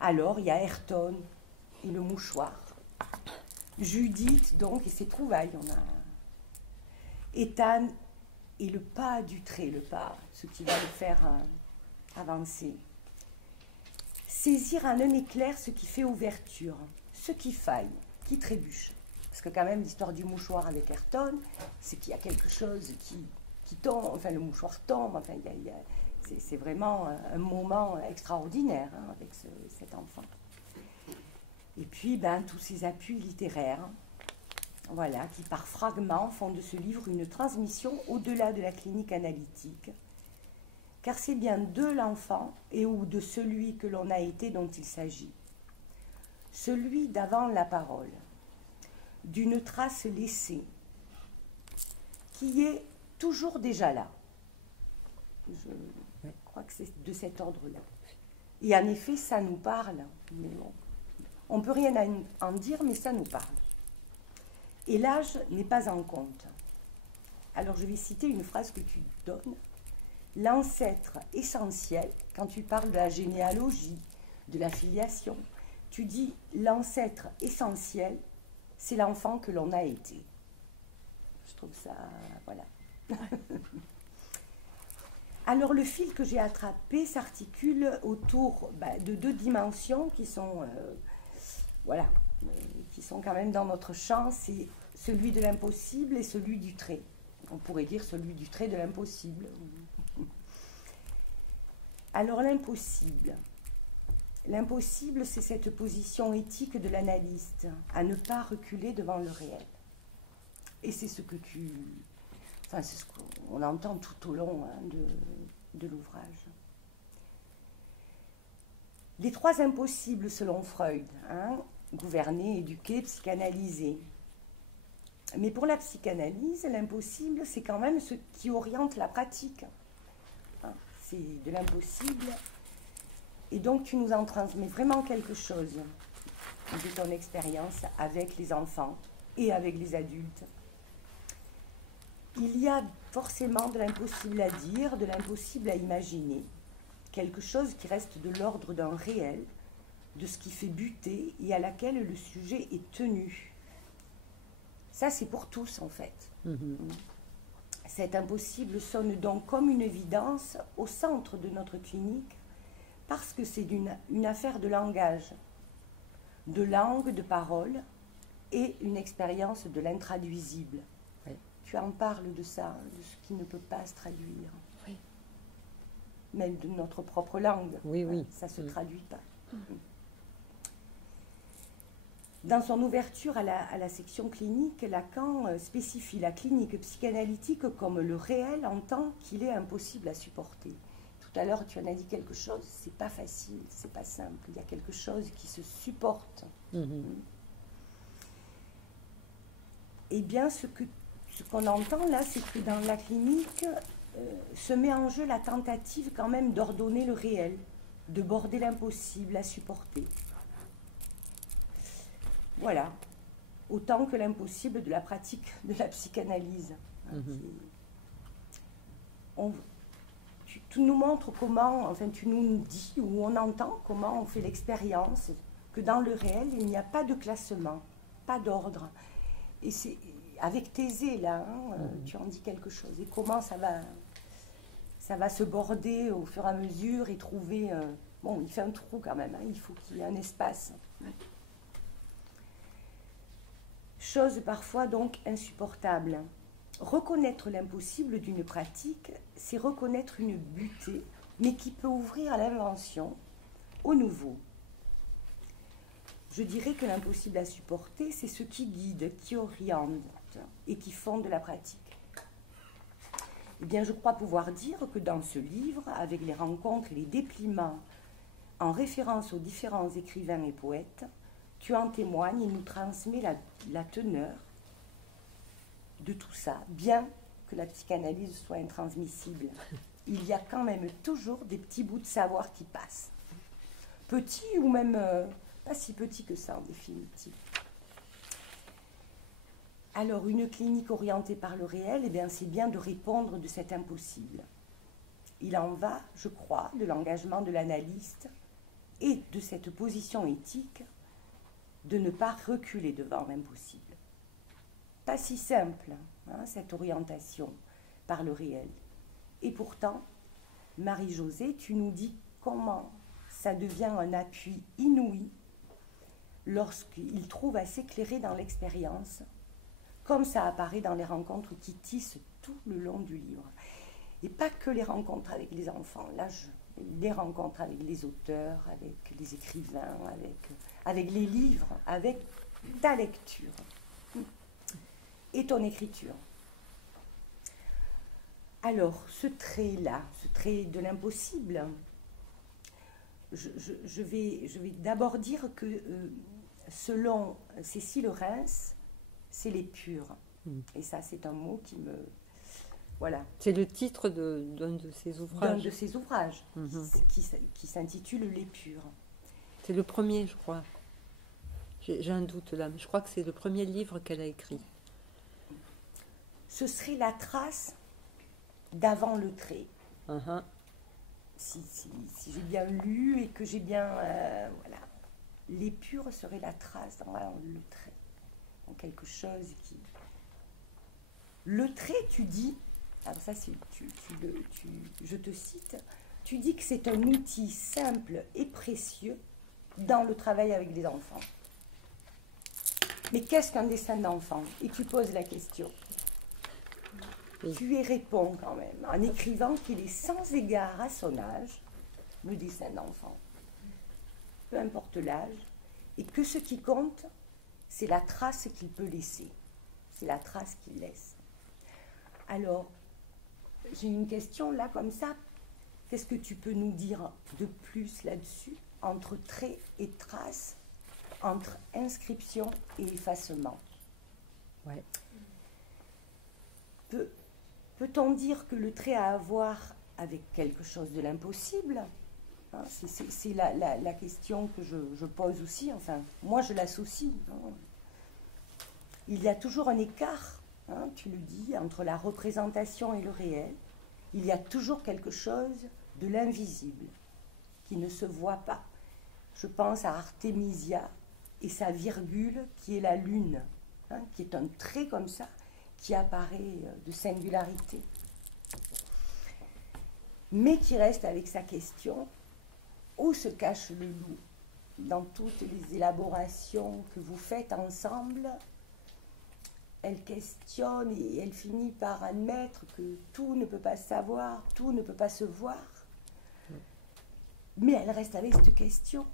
Alors, il y a Ayrton et le mouchoir. Judith, donc, et ses trouvailles. On a Ethan et le pas du trait, le pas, ce qui va le faire avancer. Saisir en un éclair ce qui fait ouverture, ce qui faille, qui trébuche. Parce que quand même, l'histoire du mouchoir avec Ayrton, c'est qu'il y a quelque chose qui tombe, enfin le mouchoir tombe, enfin c'est vraiment un moment extraordinaire hein, avec cet enfant. Et puis, tous ces appuis littéraires, voilà, qui par fragments font de ce livre une transmission au-delà de la clinique analytique, car c'est bien de l'enfant et ou de celui que l'on a été dont il s'agit. Celui d'avant la parole, d'une trace laissée, qui est toujours déjà là. Je crois que c'est de cet ordre-là. Et en effet, ça nous parle. Mais bon, on ne peut rien en dire, mais ça nous parle. Et l'âge n'est pas en compte. Alors je vais citer une phrase que tu donnes. l'ancêtre essentiel, quand tu parles de la généalogie, de la filiation, tu dis l'ancêtre essentiel, c'est l'enfant que l'on a été. Je trouve ça, voilà. Alors le fil que j'ai attrapé s'articule autour de deux dimensions qui sont, qui sont quand même dans notre champ, c'est celui de l'impossible et celui du trait. On pourrait dire celui du trait de l'impossible. Alors l'impossible. L'impossible, c'est cette position éthique de l'analyste, à ne pas reculer devant le réel. Et c'est ce que c'est ce qu'on entend tout au long de l'ouvrage. Les trois impossibles selon Freud, gouverner, éduquer, psychanalyser. Mais pour la psychanalyse, l'impossible, c'est quand même ce qui oriente la pratique. C'est de l'impossible. Et donc, tu nous en transmets vraiment quelque chose de ton expérience avec les enfants et avec les adultes. Il y a forcément de l'impossible à dire, de l'impossible à imaginer. Quelque chose qui reste de l'ordre d'un réel, de ce qui fait buter et à laquelle le sujet est tenu. Ça, c'est pour tous, en fait. Cet impossible sonne donc comme une évidence au centre de notre clinique, parce que c'est une affaire de langage, de langue, de parole, et une expérience de l'intraduisible. Oui. Tu en parles de ça, de ce qui ne peut pas se traduire. Oui. Même de notre propre langue. Oui, oui. Ça ne se traduit pas. Dans son ouverture à la section clinique, Lacan spécifie la clinique psychanalytique comme le réel en tant qu'il est impossible à supporter. Tout à l'heure, tu en as dit quelque chose, c'est pas facile, c'est pas simple. Il y a quelque chose qui se supporte. Eh bien, ce qu'on entend là, c'est que dans la clinique, se met en jeu la tentative quand même d'ordonner le réel, de border l'impossible à supporter. Voilà, autant que l'impossible de la pratique de la psychanalyse. Tu nous montres comment, enfin tu nous dis ou on entend comment on fait l'expérience que dans le réel, il n'y a pas de classement, pas d'ordre. Et c'est avec Thésée, là, tu en dis quelque chose. Et comment ça va se border au fur et à mesure et trouver... bon, il fait un trou quand même, il faut qu'il y ait un espace. Chose parfois donc insupportable. Reconnaître l'impossible d'une pratique, c'est reconnaître une butée, mais qui peut ouvrir à l'invention, au nouveau. Je dirais que l'impossible à supporter, c'est ce qui guide, qui oriente et qui fonde la pratique. Eh bien, je crois pouvoir dire que dans ce livre, avec les rencontres et les dépliements en référence aux différents écrivains et poètes, tu en témoignes et nous transmets la teneur de tout ça, bien que la psychanalyse soit intransmissible. Il y a quand même toujours des petits bouts de savoir qui passent. Petits ou même pas si petits que ça en définitive. Alors, une clinique orientée par le réel, eh bien, c'est bien de répondre de cet impossible. Il en va, je crois, de l'engagement de l'analyste et de cette position éthique de ne pas reculer devant l'impossible. Pas si simple, cette orientation par le réel. Et pourtant, Marie-Josée, tu nous dis comment ça devient un appui inouï lorsqu'il trouve à s'éclairer dans l'expérience, comme ça apparaît dans les rencontres qui tissent tout le long du livre. Et pas que les rencontres avec les enfants, là, les rencontres avec les auteurs, avec les écrivains, avec les livres, avec ta lecture et ton écriture. Alors, ce trait-là, ce trait de l'impossible, je vais d'abord dire que selon Cécile Reims, c'est l'épure. Et ça, c'est un mot qui me... Voilà. C'est le titre d'un de ses ouvrages. D'un de ses ouvrages, qui s'intitule L'épure. C'est le premier, je crois. J'ai un doute là, mais je crois que c'est le premier livre qu'elle a écrit. Ce serait la trace d'avant le trait. Uh-huh. Si j'ai bien lu et que j'ai bien... voilà. L'épure serait la trace dans le trait, dans quelque chose qui... Le trait, tu dis... Alors ça, je te cite. Tu dis que c'est un outil simple et précieux dans le travail avec les enfants. Mais qu'est-ce qu'un dessin d'enfant? Et tu poses la question. Oui. Tu y réponds quand même, en écrivant qu'il est sans égard à son âge, le dessin d'enfant. Peu importe l'âge, et que ce qui compte, c'est la trace qu'il peut laisser. C'est la trace qu'il laisse. Alors, j'ai une question là comme ça. Qu'est-ce que tu peux nous dire de plus là-dessus, entre trait et trace, entre inscription et effacement? Ouais. Peut-on dire que le trait a à voir avec quelque chose de l'impossible? Hein, c'est la question que je pose aussi. Enfin, moi, je l'associe. Hein. Il y a toujours un écart, hein, tu le dis, entre la représentation et le réel. Il y a toujours quelque chose de l'invisible qui ne se voit pas. Je pense à Artémisia et sa virgule qui est la lune, hein, qui est un trait comme ça, qui apparaît de singularité, mais qui reste avec sa question: où se cache le loup? Dans toutes les élaborations que vous faites ensemble, elle questionne et elle finit par admettre que tout ne peut pas se savoir, tout ne peut pas se voir, mais elle reste avec cette question.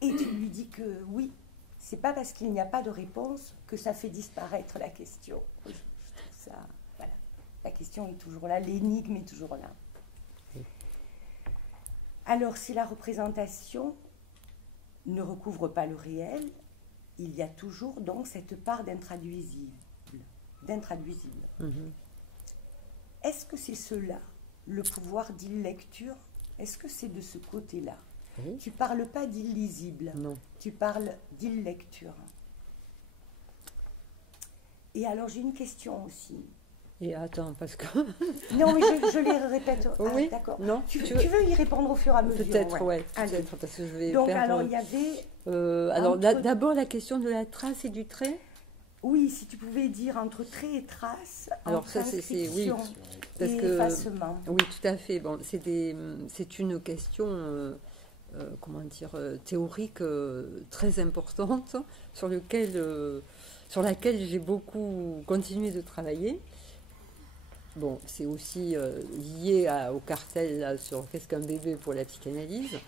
Et tu lui dis que oui, c'est pas parce qu'il n'y a pas de réponse que ça fait disparaître la question. Je trouve ça, voilà. La question est toujours là, l'énigme est toujours là. Alors, si la représentation ne recouvre pas le réel, il y a toujours donc cette part d'intraduisible. Est-ce que c'est cela, le pouvoir d'illecture? Est-ce que c'est de ce côté-là? Oui. Tu parles pas d'illisible, Non. tu parles d'illecture. Et alors j'ai une question aussi. Et attends, parce que... Non, mais je les répète. Oui, d'accord. non, Tu veux y répondre au fur et à mesure? Peut-être, ouais. peut-être, parce que je vais Donc, perdre... alors, il y avait... alors, entre- d'abord, la question de la trace et du trait. Oui, si tu pouvais dire entre trait et trace, Alors, entre ça, c'est... Oui, inscription parce et que... effacement. Oui, tout à fait. Bon, c'est une question, comment dire, théorique très importante sur laquelle j'ai beaucoup continué de travailler. Bon, c'est aussi lié au cartel là, sur qu'est-ce qu'un bébé pour la psychanalyse.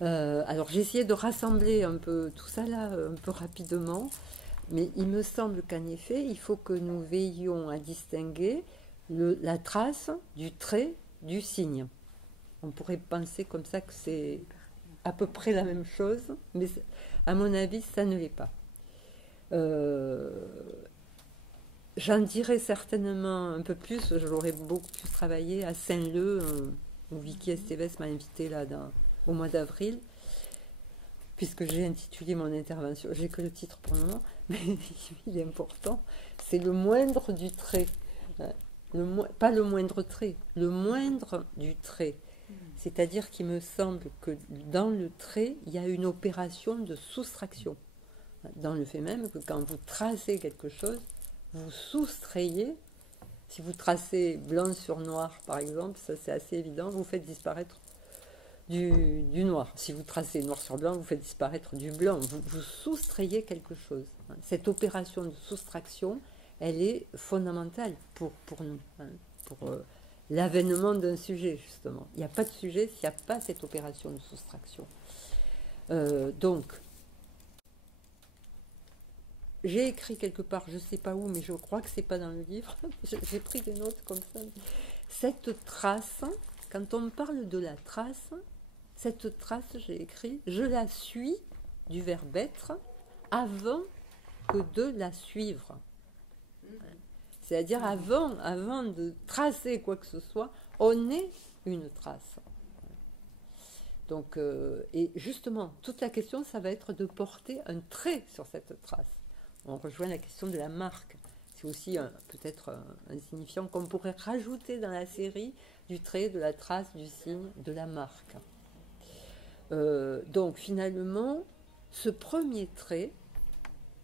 Alors j'ai essayé de rassembler un peu tout ça là, un peu rapidement, mais il me semble qu'en effet, il faut que nous veillions à distinguer la trace du trait du signe. On pourrait penser comme ça que c'est à peu près la même chose, mais à mon avis, ça ne l'est pas. J'en dirais certainement un peu plus, je l'aurais beaucoup plus travaillé à Saint-Leu, où Vicky Esteves m'a invité là au mois d'avril, puisque j'ai intitulé mon intervention, j'ai que le titre pour le moment, mais il est important, c'est le moindre du trait. Pas le moindre trait, le moindre du trait. C'est-à-dire qu'il me semble que dans le trait, il y a une opération de soustraction. Dans le fait même que quand vous tracez quelque chose, vous soustrayez, si vous tracez blanc sur noir par exemple, ça c'est assez évident, vous faites disparaître du noir. Si vous tracez noir sur blanc, vous faites disparaître du blanc, vous soustrayez quelque chose. Cette opération de soustraction, elle est fondamentale pour nous, pour l'avènement d'un sujet justement. Il n'y a pas de sujet s'il n'y a pas cette opération de soustraction. Donc, j'ai écrit quelque part, je ne sais pas où, mais je crois que ce n'est pas dans le livre, j'ai pris des notes comme ça. Cette trace, quand on parle de la trace, cette trace, j'ai écrit, je la suis du verbe être avant que de la suivre. C'est-à-dire avant de tracer quoi que ce soit, on est une trace. Donc, et justement, toute la question, ça va être de porter un trait sur cette trace. On rejoint la question de la marque. Si c'est aussi peut-être un signifiant qu'on pourrait rajouter dans la série du trait, de la trace, du signe, de la marque. Donc finalement, ce premier trait,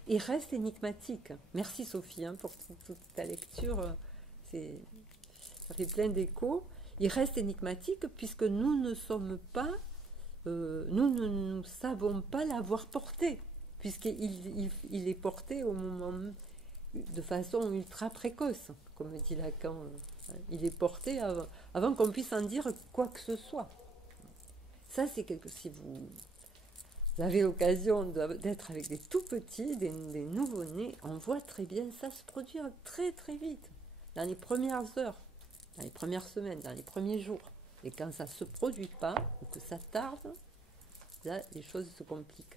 il reste énigmatique. Merci Sophie pour toute ta lecture, ça fait plein d'échos. Il reste énigmatique puisque nous ne sommes pas, nous ne savons pas l'avoir porté, puisqu'il est porté au moment, de façon ultra précoce, comme dit Lacan. Il est porté avant qu'on puisse en dire quoi que ce soit. Ça, c'est si vous avez l'occasion d'être avec des tout petits, des nouveau-nés, on voit très bien ça se produire très très vite, dans les premières heures, dans les premières semaines, dans les premiers jours. Et quand ça ne se produit pas, ou que ça tarde, là, les choses se compliquent.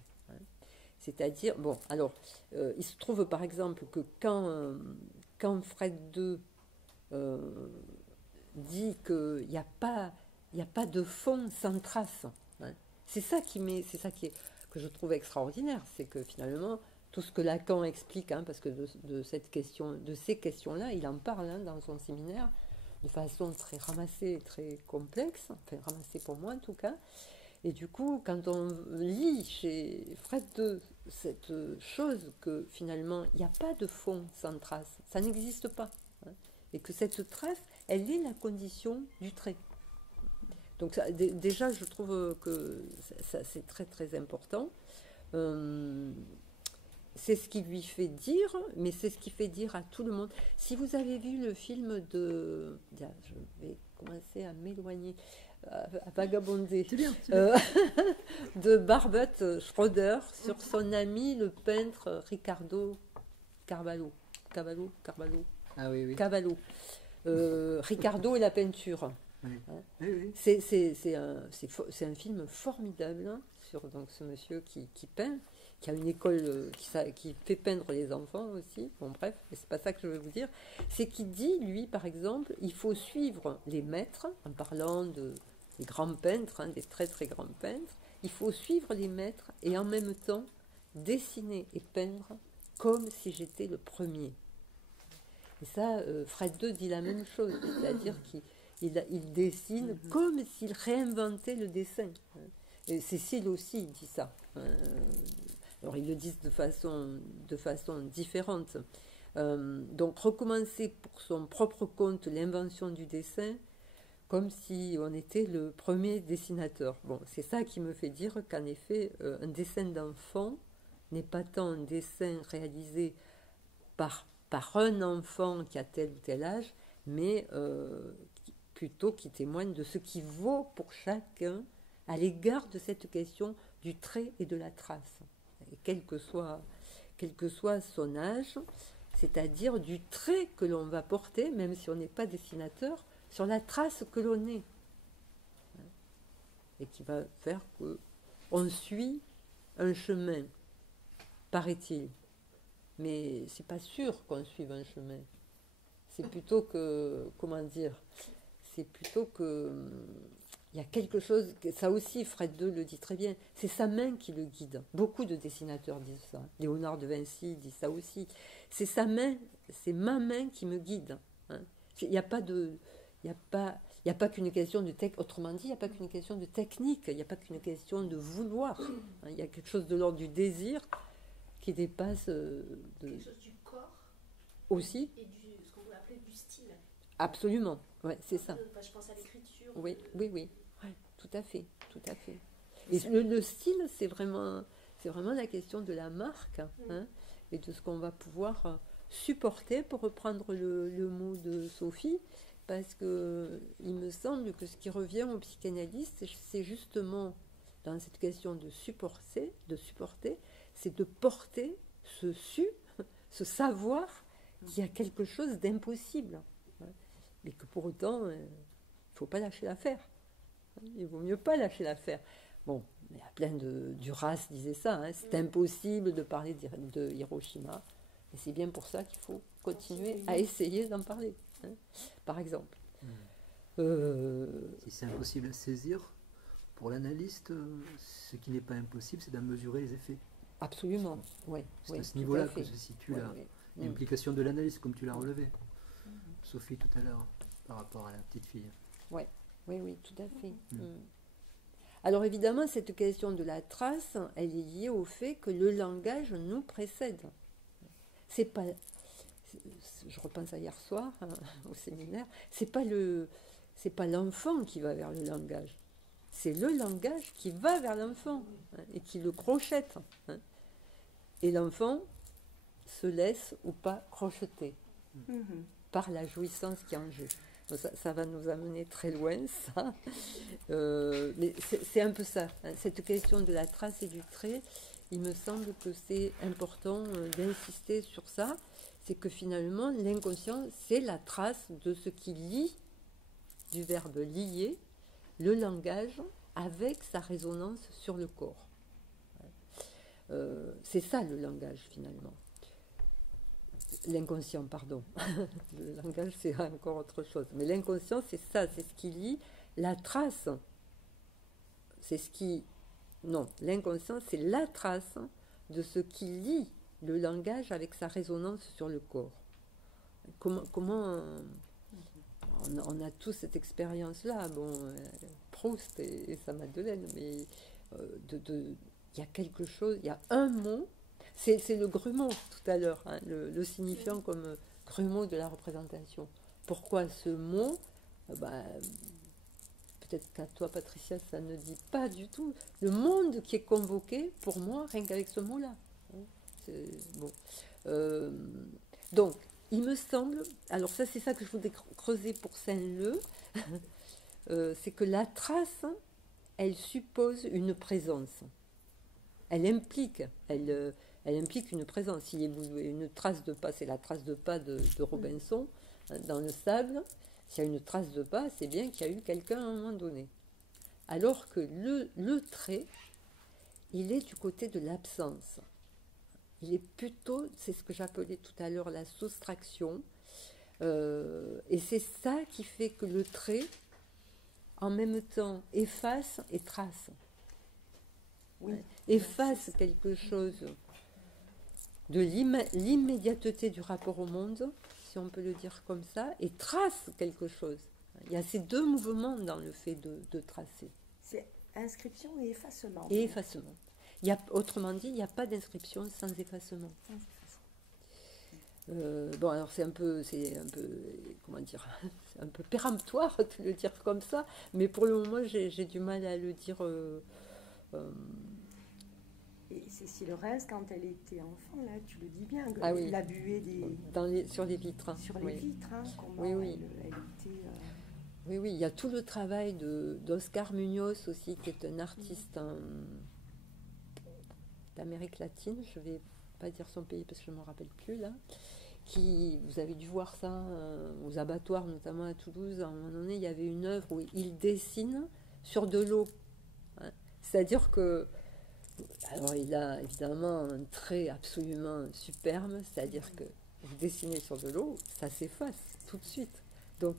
C'est-à-dire, bon, alors, il se trouve par exemple que quand Fred II dit qu'il n'y a pas de fond sans trace, c'est ça que je trouve extraordinaire, c'est que finalement, tout ce que Lacan explique, parce que de ces questions-là, il en parle dans son séminaire, de façon très ramassée, très complexe, enfin ramassée pour moi en tout cas. Et du coup, quand on lit chez Fred II cette chose que finalement, il n'y a pas de fond sans trace, ça n'existe pas. Et que cette trace, elle est la condition du trait. Donc ça, déjà, je trouve que ça, c'est très très important. C'est ce qui lui fait dire, mais c'est ce qui fait dire à tout le monde. Si vous avez vu le film de... Je vais commencer à m'éloigner, à vagabonder. C'est bien, c'est bien. De Barbet Schroeder sur son ami, le peintre Ricardo Carvalho. Carvalho. Ah oui, oui. Cavallo. Ricardo et la peinture. Oui. Hein. Oui, oui. C'est un film formidable sur donc, ce monsieur qui peint, qui a une école qui fait peindre les enfants aussi. Bon, bref, mais c'est pas ça que je veux vous dire. C'est qu'il dit, lui, par exemple, il faut suivre les maîtres, en parlant des grands peintres, des très très grands peintres. Il faut suivre les maîtres et en même temps dessiner et peindre comme si j'étais le premier. Et ça, Fred II dit la même chose, c'est-à-dire qu'il dessine comme s'il réinventait le dessin. Et Cécile aussi dit ça. Alors ils le disent de façon différente. Donc recommencer pour son propre compte l'invention du dessin, comme si on était le premier dessinateur. Bon, c'est ça qui me fait dire qu'en effet, un dessin d'enfant n'est pas tant un dessin réalisé par un enfant qui a tel ou tel âge, mais plutôt qui témoigne de ce qui vaut pour chacun à l'égard de cette question du trait et de la trace, et quel que soit son âge, c'est-à-dire du trait que l'on va porter, même si on n'est pas dessinateur, sur la trace que l'on est, et qui va faire qu'on suit un chemin, paraît-il. Mais c'est pas sûr qu'on suive un chemin. C'est plutôt que, comment dire, c'est plutôt que il y a quelque chose, ça aussi Fred II le dit très bien, c'est sa main qui le guide. Beaucoup de dessinateurs disent ça. Léonard de Vinci dit ça aussi. C'est sa main, c'est ma main qui me guide. Il n'y a pas qu'une question de technique, autrement dit, il n'y a pas qu'une question de technique, il n'y a pas qu'une question de vouloir. Il y a quelque chose de l'ordre du désir qui dépasse quelque chose du corps aussi. Et ce qu'on pourrait appeler du style. Absolument, ouais, c'est ça. Je pense à l'écriture. Oui. Ouais, tout à fait. Et le style, c'est vraiment la question de la marque, et de ce qu'on va pouvoir supporter, pour reprendre le mot de Sophie, parce que il me semble que ce qui revient aux psychanalystes, c'est justement dans cette question de supporter, c'est de porter ce savoir qu'il y a quelque chose d'impossible, mais que pour autant, il ne faut pas lâcher l'affaire. Il vaut mieux pas lâcher l'affaire. Bon, il y a plein Duras disait ça, c'est impossible de parler de Hiroshima, et c'est bien pour ça qu'il faut continuer à essayer d'en parler, par exemple. Si c'est impossible à saisir, pour l'analyste, ce qui n'est pas impossible, c'est d'en mesurer les effets. Absolument, oui. C'est à ce niveau-là que se situe L'implication de l'analyse, comme tu l'as relevé, Sophie, tout à l'heure, par rapport à la petite fille. Oui, tout à fait. Alors évidemment, cette question de la trace, elle est liée au fait que le langage nous précède. C'est pas, je repense à hier soir au séminaire, c'est pas l'enfant qui va vers le langage, c'est le langage qui va vers l'enfant et qui le crochette. Et l'enfant se laisse ou pas crocheter par la jouissance qui est en jeu. Donc ça va nous amener très loin, ça. Mais c'est un peu ça. Cette question de la trace et du trait, il me semble que c'est important d'insister sur ça. C'est que finalement, l'inconscient, c'est la trace de ce qui lie, du verbe lier, le langage avec sa résonance sur le corps. C'est ça le langage, finalement. L'inconscient, pardon. Le langage, c'est encore autre chose. Mais l'inconscient, c'est ça, c'est ce qui lie la trace. C'est ce qui... Non, l'inconscient, c'est la trace de ce qui lie le langage avec sa résonance sur le corps. Comment on a tous cette expérience-là, bon, Proust et sa Madeleine, mais il y a quelque chose, il y a un mot. C'est le grumeau tout à l'heure, le signifiant comme grumeau de la représentation. Pourquoi ce mot peut-être qu'à toi, Patricia, ça ne dit pas du tout le monde qui est convoqué pour moi, rien qu'avec ce mot-là. Bon. Donc, il me semble, alors ça c'est ça que je voudrais creuser pour Saint-Leu, c'est que la trace, elle suppose une présence. Elle implique une présence. S'il y a une trace de pas, c'est la trace de pas de Robinson dans le sable. S'il y a une trace de pas, c'est bien qu'il y a eu quelqu'un à un moment donné. Alors que le trait, il est du côté de l'absence. Il est plutôt, c'est ce que j'appelais tout à l'heure la soustraction. Et c'est ça qui fait que le trait, en même temps, efface et trace. Oui. Efface quelque chose de l'immédiateté du rapport au monde, si on peut le dire comme ça, et trace quelque chose. Il y a ces deux mouvements dans le fait de tracer. C'est inscription et effacement. Et effacement. Autrement dit, il n'y a pas d'inscription sans effacement. Bon, alors c'est un peu, comment dire, c'est un peu péremptoire de le dire comme ça, mais pour le moment, j'ai du mal à le dire. Et Cécile Reims, quand elle était enfant, là, tu le dis bien, oui. la buée sur les vitres. Sur les vitres, comment oui. Elle était... Oui, il y a tout le travail d'Oscar Munoz aussi, qui est un artiste d'Amérique latine, je ne vais pas dire son pays parce que je ne me rappelle plus là, vous avez dû voir ça aux abattoirs, notamment à Toulouse. À un moment donné, il y avait une œuvre où il dessine sur de l'eau. C'est-à-dire que, alors il a évidemment un trait absolument superbe, c'est-à-dire que vous dessinez sur de l'eau, ça s'efface tout de suite. Donc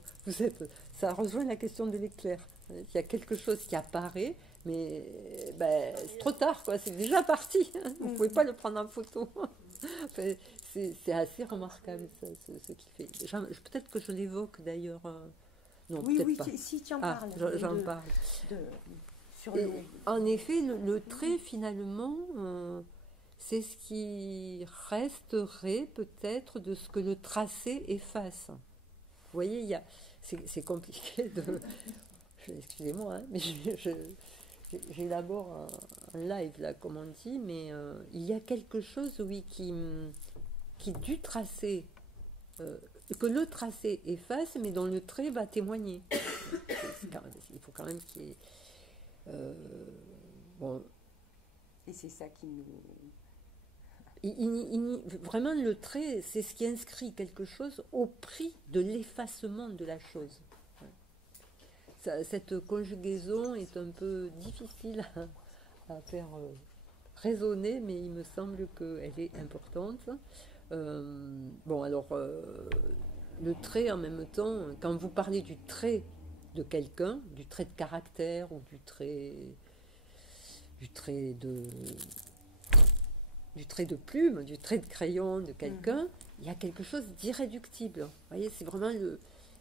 ça rejoint la question de l'éclair. Il y a quelque chose qui apparaît, mais c'est trop tard, quoi. C'est déjà parti. Vous ne pouvez pas le prendre en photo. Enfin, c'est assez remarquable, ça, ce qu'il fait. Peut-être que je l'évoque d'ailleurs. Non, oui, peut-être pas. Si tu en parles. J'en parle. Sur l'eau. En effet, le trait, finalement, c'est ce qui resterait peut-être de ce que le tracé efface. Vous voyez, c'est compliqué de... Excusez-moi, mais j'élabore un live, là, comme on dit, mais il y a quelque chose, oui, qui du tracé, que le tracé efface, mais dont le trait va témoigner. Il faut quand même qu'il y ait... bon. Et c'est ça qui nous... Vraiment, le trait, c'est ce qui inscrit quelque chose au prix de l'effacement de la chose. Cette conjugaison est un peu difficile à faire raisonner, mais il me semble qu'elle est importante. Bon, alors, le trait, en même temps, quand vous parlez du trait de quelqu'un, du trait de caractère ou du trait de... du trait de plume, du trait de crayon de quelqu'un, il y a quelque chose d'irréductible. Vous voyez, c'est vraiment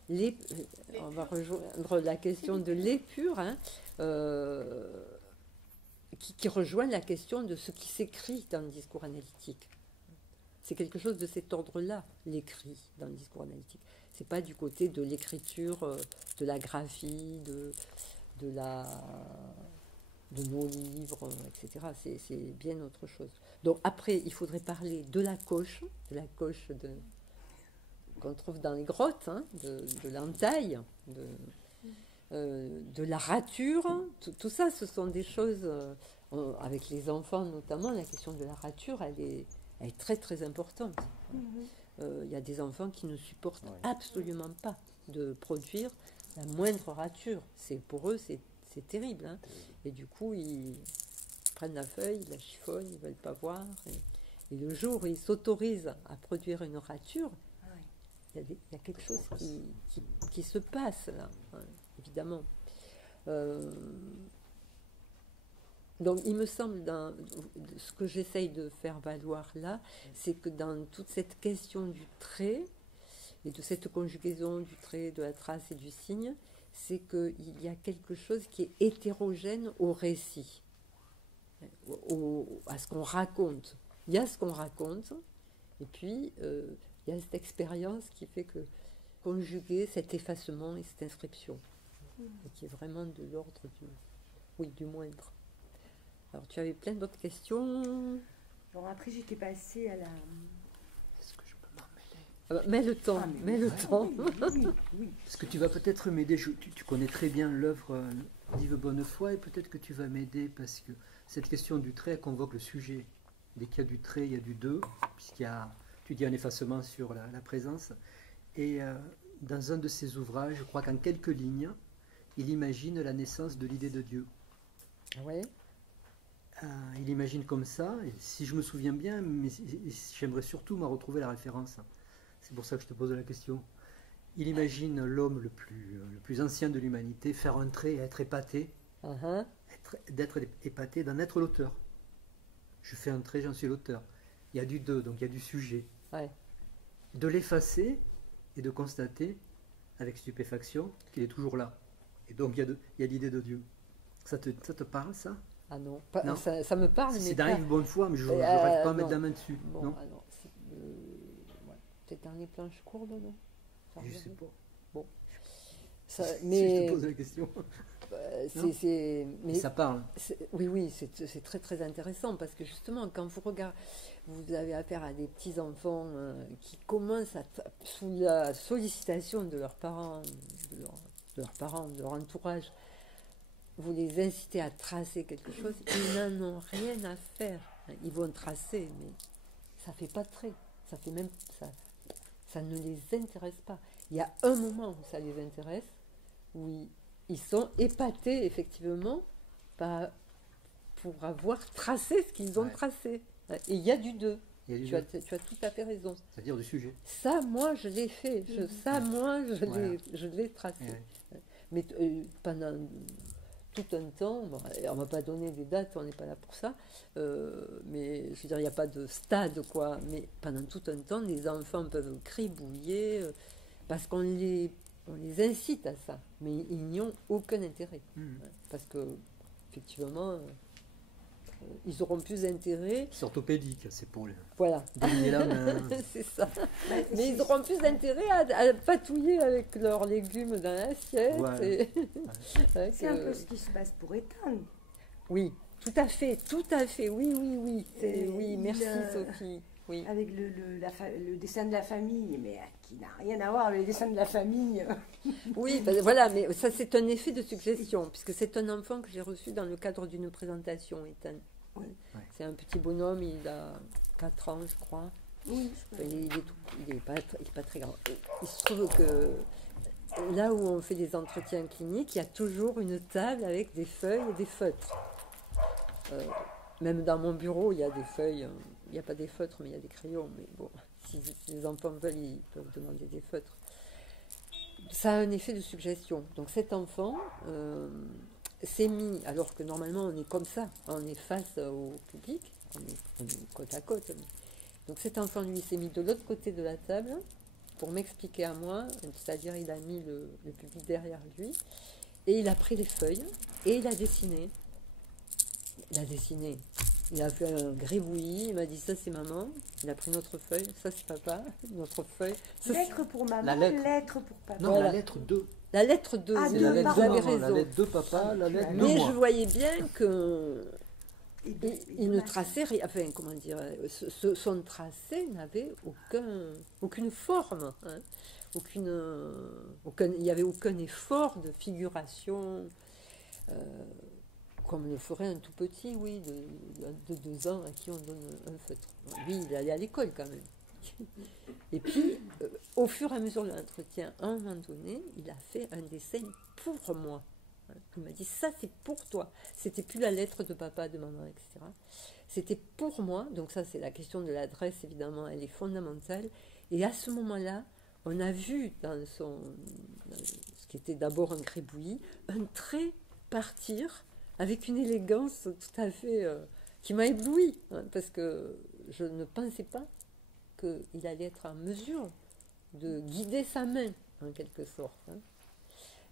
on va rejoindre la question de l'épure, hein, qui rejoint la question de ce qui s'écrit dans le discours analytique. C'est quelque chose de cet ordre-là, l'écrit dans le discours analytique. C'est pas du côté de l'écriture, de la graphie, de nos livres, etc. C'est bien autre chose. Donc après, il faudrait parler de la coche qu'on trouve dans les grottes, hein, de l'entaille, de la rature. Tout ça, ce sont des choses, avec les enfants notamment, la question de la rature, elle est très très importante. Il y a des enfants qui ne supportent absolument pas de produire la moindre rature. Pour eux, c'est terrible. Hein. Et du coup, ils prennent la feuille, ils la chiffonnent, ils ne veulent pas voir. Et le jour où ils s'autorisent à produire une rature, il y a quelque chose qui se passe là, hein, évidemment. Donc il me semble, ce que j'essaye de faire valoir là, c'est que dans toute cette question du trait, et de cette conjugaison du trait, de la trace et du signe, c'est qu'il y a quelque chose qui est hétérogène au récit, à ce qu'on raconte. Il y a ce qu'on raconte, et puis il y a cette expérience qui fait que conjuguer cet effacement et cette inscription, et qui est vraiment de l'ordre du moindre. Alors tu avais plein d'autres questions. Bon, après j'étais passée à la... Est-ce que je peux m'en mêler? Ah bah, mets le temps, mets le temps. Oui. Parce que tu vas peut-être m'aider, tu connais très bien l'œuvre d'Yves Bonnefoy, et peut-être que tu vas m'aider, parce que cette question du trait convoque le sujet. Dès qu'il y a du trait, il y a du deux, tu dis un effacement sur la présence. Et dans un de ses ouvrages, je crois qu'en quelques lignes, il imagine la naissance de l'idée de Dieu. Oui. Il imagine comme ça, et si je me souviens bien, mais j'aimerais surtout me retrouver la référence. C'est pour ça que je te pose la question. Il imagine l'homme le plus ancien de l'humanité faire un trait et être épaté, d'être épaté, d'en être l'auteur. Je fais un trait, j'en suis l'auteur. Il y a du deux, donc il y a du sujet. Ouais. De l'effacer et de constater avec stupéfaction qu'il est toujours là. Et donc il y a l'idée de Dieu. Ça te parle, ça? Ah non, Non. ça me parle, mais C'est pas... d'Yves Bonnefoy, mais je n'arrive pas à mettre non. la main dessus. Bon, Non, alors, peut-être dans les planches courbes, non? je sais pas. Bon. Si Mais je te pose la question. mais Ça parle. oui, c'est très très intéressant parce que justement, quand vous avez affaire à des petits enfants qui commencent sous la sollicitation de leurs parents, de leur entourage, vous les incitez à tracer quelque chose, ils n'en ont rien à faire. Ils vont tracer, mais ça fait pas de trait. Ça fait même ça ne les intéresse pas. Il y a un moment où ça les intéresse, où ils sont épatés effectivement pour avoir tracé ce qu'ils ont tracé. Et il y a du deux. Tu as tout à fait raison. C'est-à-dire du sujet. Ça, moi, je l'ai fait. Je l'ai tracé. Ouais. Mais pendant tout un temps, bon, on ne va pas donner des dates, on n'est pas là pour ça, mais je veux dire, il n'y a pas de stade, quoi. Mais pendant tout un temps, les enfants peuvent cribouiller parce qu'on les incite à ça, mais ils n'y ont aucun intérêt. Parce que, effectivement, ils auront plus d'intérêt. C'est orthopédique, c'est pour les... Voilà. Donner la main. C'est ça. Mais ils auront plus d'intérêt à patouiller avec leurs légumes dans l'assiette. Ouais. C'est un peu ce qui se passe pour Ethan. Oui, tout à fait, oui. Oui, merci Sophie. Oui. Avec le dessin de la famille, mais qui n'a rien à voir avec le dessin de la famille. Oui, ben voilà, mais ça c'est un effet de suggestion, puisque c'est un enfant que j'ai reçu dans le cadre d'une présentation, Ethan. Oui. C'est un petit bonhomme, il a 4 ans, je crois. Oui, il est pas très grand. Il se trouve que là où on fait des entretiens cliniques, il y a toujours une table avec des feuilles et des feutres. Même dans mon bureau, il y a des feuilles. Il n'y a pas des feutres, mais il y a des crayons. Mais bon, si les enfants veulent, ils peuvent demander des feutres. Ça a un effet de suggestion. Donc cet enfant s'est mis, alors que normalement on est comme ça, on est face au public, on est côte à côte. Donc cet enfant, lui, s'est mis de l'autre côté de la table pour m'expliquer à moi, c'est-à-dire il a mis le pupitre derrière lui, et il a pris les feuilles, et il a dessiné. Il a dessiné. Il a fait un gribouillis, il m'a dit ça c'est maman, il a pris notre feuille, ça c'est papa, notre feuille. Ça, Lettre pour maman, La lettre. lettre pour papa. Non, Voilà. la lettre 2. la lettre 2, Ah, C'est deux, la lettre vous de avez maman, la raison. lettre de papa, la lettre de Mais moi. je voyais bien que Et il ne traçait rien, enfin comment dire, son tracé n'avait aucune forme, hein, il n'y avait aucun effort de figuration, comme le ferait un tout petit, oui, de 2 ans à qui on donne un feutre. Lui, il allait à l'école quand même. Et puis, au fur et à mesure de l'entretien, à un moment donné, il a fait un dessin pour moi. Il m'a dit, ça c'est pour toi. C'était plus la lettre de papa, de maman, etc. C'était pour moi. Donc ça, c'est la question de l'adresse, évidemment, elle est fondamentale. Et à ce moment-là, on a vu dans ce qui était d'abord un gribouillis, un trait partir avec une élégance tout à fait qui m'a ébloui, hein, parce que je ne pensais pas qu'il allait être en mesure de guider sa main, en quelque sorte. Hein.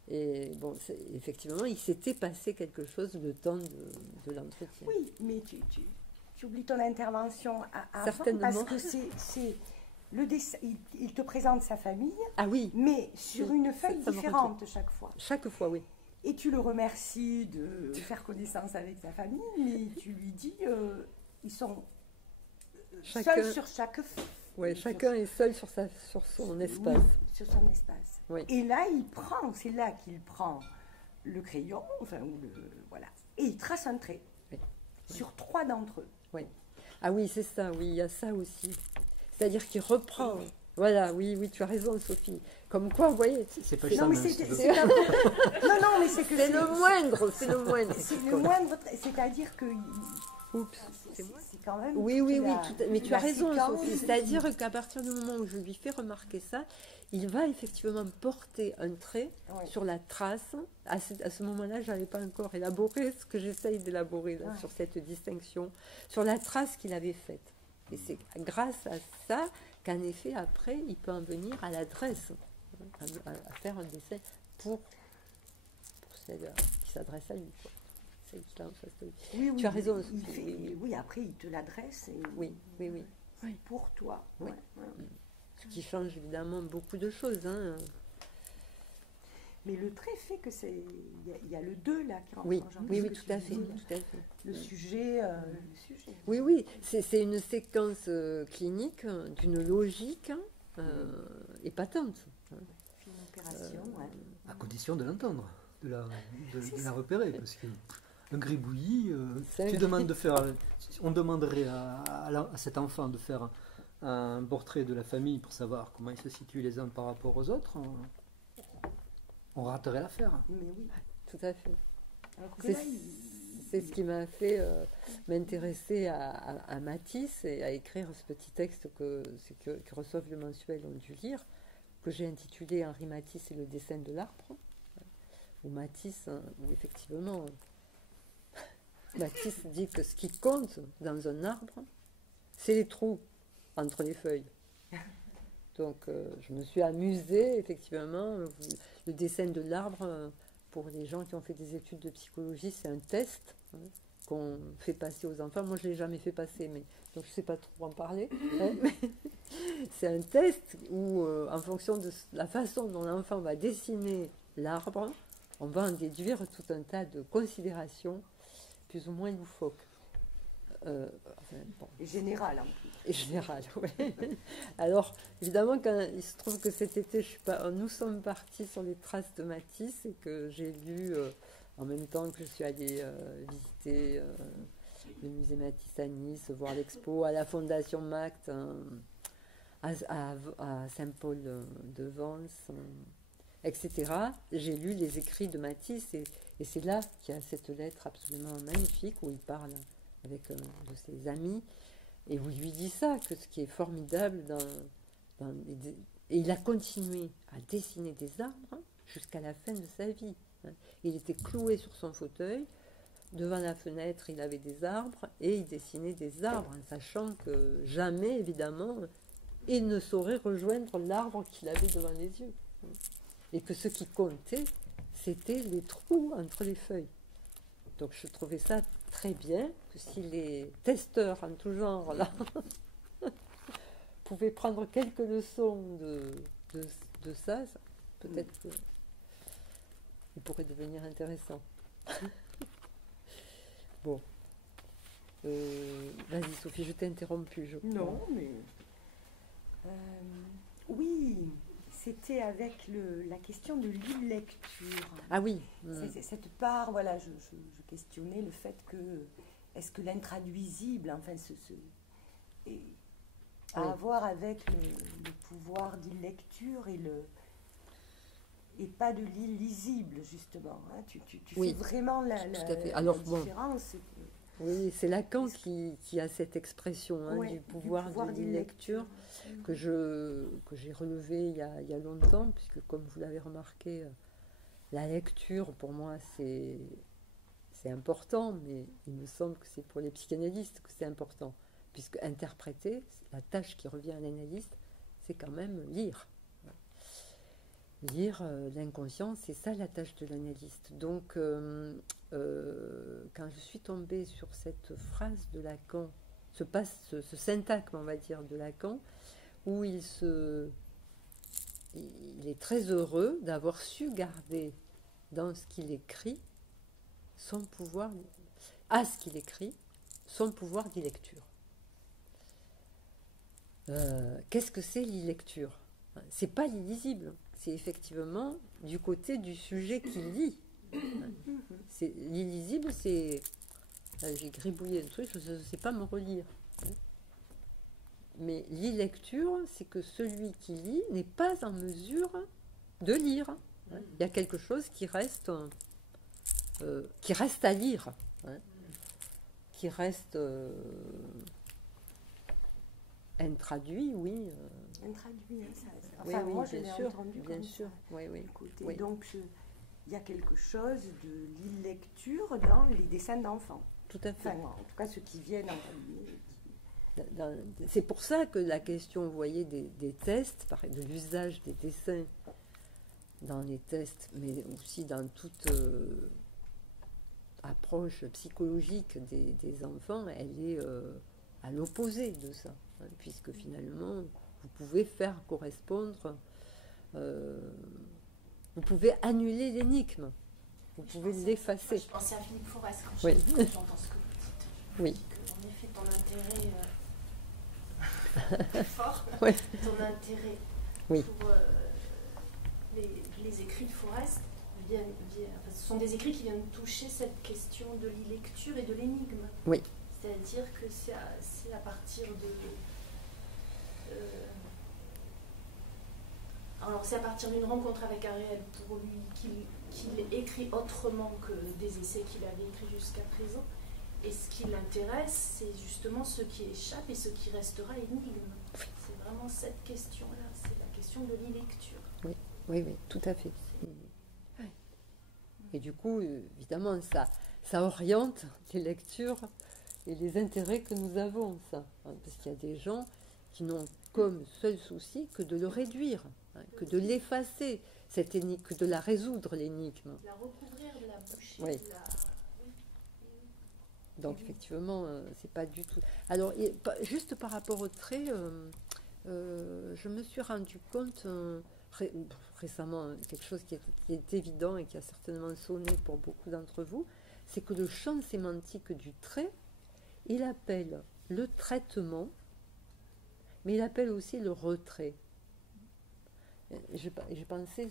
Et bon, effectivement, il s'était passé quelque chose le temps de l'entretien. Oui, mais tu oublies ton intervention avant, Certainement. parce que c'est le dessin, il te présente sa famille, Ah oui, mais sur Oui, une feuille ça me différente chaque fois. chaque fois, oui. Et tu le remercies de faire connaissance avec sa famille, mais tu lui dis, ils sont Chacun- seuls sur chaque feuille. Ouais, chacun est seul sur son espace. Oui, sur son espace. Oui. Et là, c'est là qu'il prend le crayon, enfin, voilà, et il trace un trait Oui. sur 3 d'entre eux. Ah oui, c'est ça, oui, il y a ça aussi. C'est-à-dire qu'il reprend. Voilà, oui, oui, tu as raison, Sophie. Comme quoi, vous voyez, C'est pas Non, ça, mais même, si tu veux. non, mais c'est que c'est le moindre, c'est le moindre. C'est le moindre, c'est-à-dire que Oups. c'est quand même. Oui, toute oui, oui, la- mais tu la as raison, séquence. Sophie. C'est-à-dire qu'à partir du moment où je lui fais remarquer ça, il va effectivement porter un trait Ouais. sur la trace. À ce moment-là, je n'avais pas encore élaboré ce que j'essaye d'élaborer là, Ouais. sur cette distinction, sur la trace qu'il avait faite. Et c'est grâce à ça qu'en effet, après, il peut en venir à l'adresse, à faire un dessin pour celle qui s'adresse à lui. Quoi. Celle qui est en face de lui. Oui, oui, Tu as raison, il Sophie, fait- oui, oui. oui, après, il te l'adresse. Et Oui, oui, oui. c'est pour toi. Oui. Ouais, ouais. Ce qui change évidemment beaucoup de choses. Hein. Mais le trait fait que c'est. Il y a le 2 là qui rentre Oui, en jeu. oui, Ce oui, que tout tu à fait, disais, tout à fait. Le sujet. Le sujet. Oui, oui, c'est une séquence clinique d'une logique épatante. Hein. Une opération, ouais. À condition de l'entendre, de la repérer, parce que un gribouillis, C'est tu un demandes de faire, on demanderait à cet enfant de faire un portrait de la famille pour savoir comment ils se situent les uns par rapport aux autres, on raterait l'affaire. Mais oui. Tout à fait. Alors que C'est là, c'est ce qui m'a fait m'intéresser à Matisse et à écrire ce petit texte que reçoivent le mensuel ont dû lire, que j'ai intitulé Henri Matisse et le dessin de l'arbre, où Matisse, où effectivement, Matisse dit que ce qui compte dans un arbre, c'est les trous entre les feuilles. Donc je me suis amusée, effectivement, le dessin de l'arbre, pour les gens qui ont fait des études de psychologie, c'est un test qu'on fait passer aux enfants. Moi, je ne l'ai jamais fait passer, mais donc je ne sais pas trop en parler. Hein, mais c'est un test où, en fonction de la façon dont l'enfant va dessiner l'arbre, on va en déduire tout un tas de considérations plus ou moins loufoques. Enfin, bon. est général en plus. Et général, oui. Alors, évidemment, quand il se trouve que cet été, nous sommes partis sur les traces de Matisse et que j'ai lu, en même temps que je suis allée visiter le musée Matisse à Nice, voir l'expo à la Fondation Mact, à Saint-Paul-de-Vence, etc. J'ai lu les écrits de Matisse et c'est là qu'il y a cette lettre absolument magnifique où il parle avec un de ses amis, et où il lui dit ça, que ce qui est formidable et il a continué à dessiner des arbres jusqu'à la fin de sa vie. Il était cloué sur son fauteuil, devant la fenêtre, il avait des arbres et il dessinait des arbres, en sachant que jamais, évidemment, il ne saurait rejoindre l'arbre qu'il avait devant les yeux. Et que ce qui comptait, c'était les trous entre les feuilles. Donc je trouvais ça très bien, que si les testeurs en tout genre, là, pouvaient prendre quelques leçons de ça, peut-être qu'il pourrait devenir intéressant. Bon. Vas-y Sophie, je t'ai interrompu. Non, mais... oui, c'était avec la question de l'e-lecture. Ah oui. Cette part, voilà, je questionnais le fait que, est-ce que l'intraduisible, enfin, à voir avec le pouvoir d'e-lecture et pas de l'illisible, justement. Hein. Tu fais vraiment la différence. Oui, c'est Lacan qui a cette expression du pouvoir de l'e-lecture que j'ai relevé il y a longtemps, puisque comme vous l'avez remarqué, la lecture, pour moi, c'est important, mais il me semble que c'est pour les psychanalystes que c'est important, puisque interpréter, la tâche qui revient à l'analyste, c'est quand même lire. Lire l'inconscient, c'est ça la tâche de l'analyste. Donc, quand je suis tombée sur cette phrase de Lacan, ce syntagme, on va dire, de Lacan, où il est très heureux d'avoir su garder dans ce qu'il écrit son pouvoir, à ce qu'il écrit, son pouvoir d'e-lecture. Qu'est-ce que c'est l'e-lecture ? C'est pas l'illisible, c'est effectivement du côté du sujet qui lit. L'illisible, c'est... J'ai gribouillé un truc, je ne sais pas me relire. Mais l'e-lecture, c'est que celui qui lit n'est pas en mesure de lire. Il y a quelque chose qui reste à lire, qui reste intraduit, oui. Intraduit, ça. Enfin, oui, moi, je l'ai entendu bien comme sûr. ça. Oui. Donc, il y a quelque chose de l'e-lecture dans les dessins d'enfants. Tout à fait. Enfin, en tout cas, ceux qui viennent en c'est pour ça que la question, vous voyez, des tests, de l'usage des dessins dans les tests, mais aussi dans toute approche psychologique des enfants, elle est à l'opposé de ça, puisque finalement, vous pouvez faire correspondre, vous pouvez annuler l'énigme, vous pouvez l'effacer. Je pensais à Philippe Forest quand oui. J'entends ce que vous dites. Oui. En effet, ton intérêt fort, ton intérêt pour les écrits de Forest, ce sont des écrits qui viennent toucher cette question de l'e-lecture et de l'énigme. Oui. C'est-à-dire que c'est à partir de... alors c'est à partir d'une rencontre avec un réel pour lui qu'il écrit autrement que des essais qu'il avait écrits jusqu'à présent. Et ce qui l'intéresse, c'est justement ce qui échappe et ce qui restera énigme. C'est vraiment cette question-là, c'est la question de l'e-lecture. Oui, tout à fait. Et du coup, évidemment, ça oriente les lectures et les intérêts que nous avons, ça. Parce qu'il y a des gens qui n'ont comme seul souci que de le réduire, que de l'effacer, cette énigme, que de la résoudre, l'énigme. La recouvrir, de la boucher. Oui. Donc, effectivement, c'est pas du tout... Alors, juste par rapport au trait, je me suis rendu compte récemment, quelque chose qui est évident et qui a certainement sonné pour beaucoup d'entre vous, c'est que le champ sémantique du trait, il appelle le traitement, mais il appelle aussi le retrait. J'ai pensé,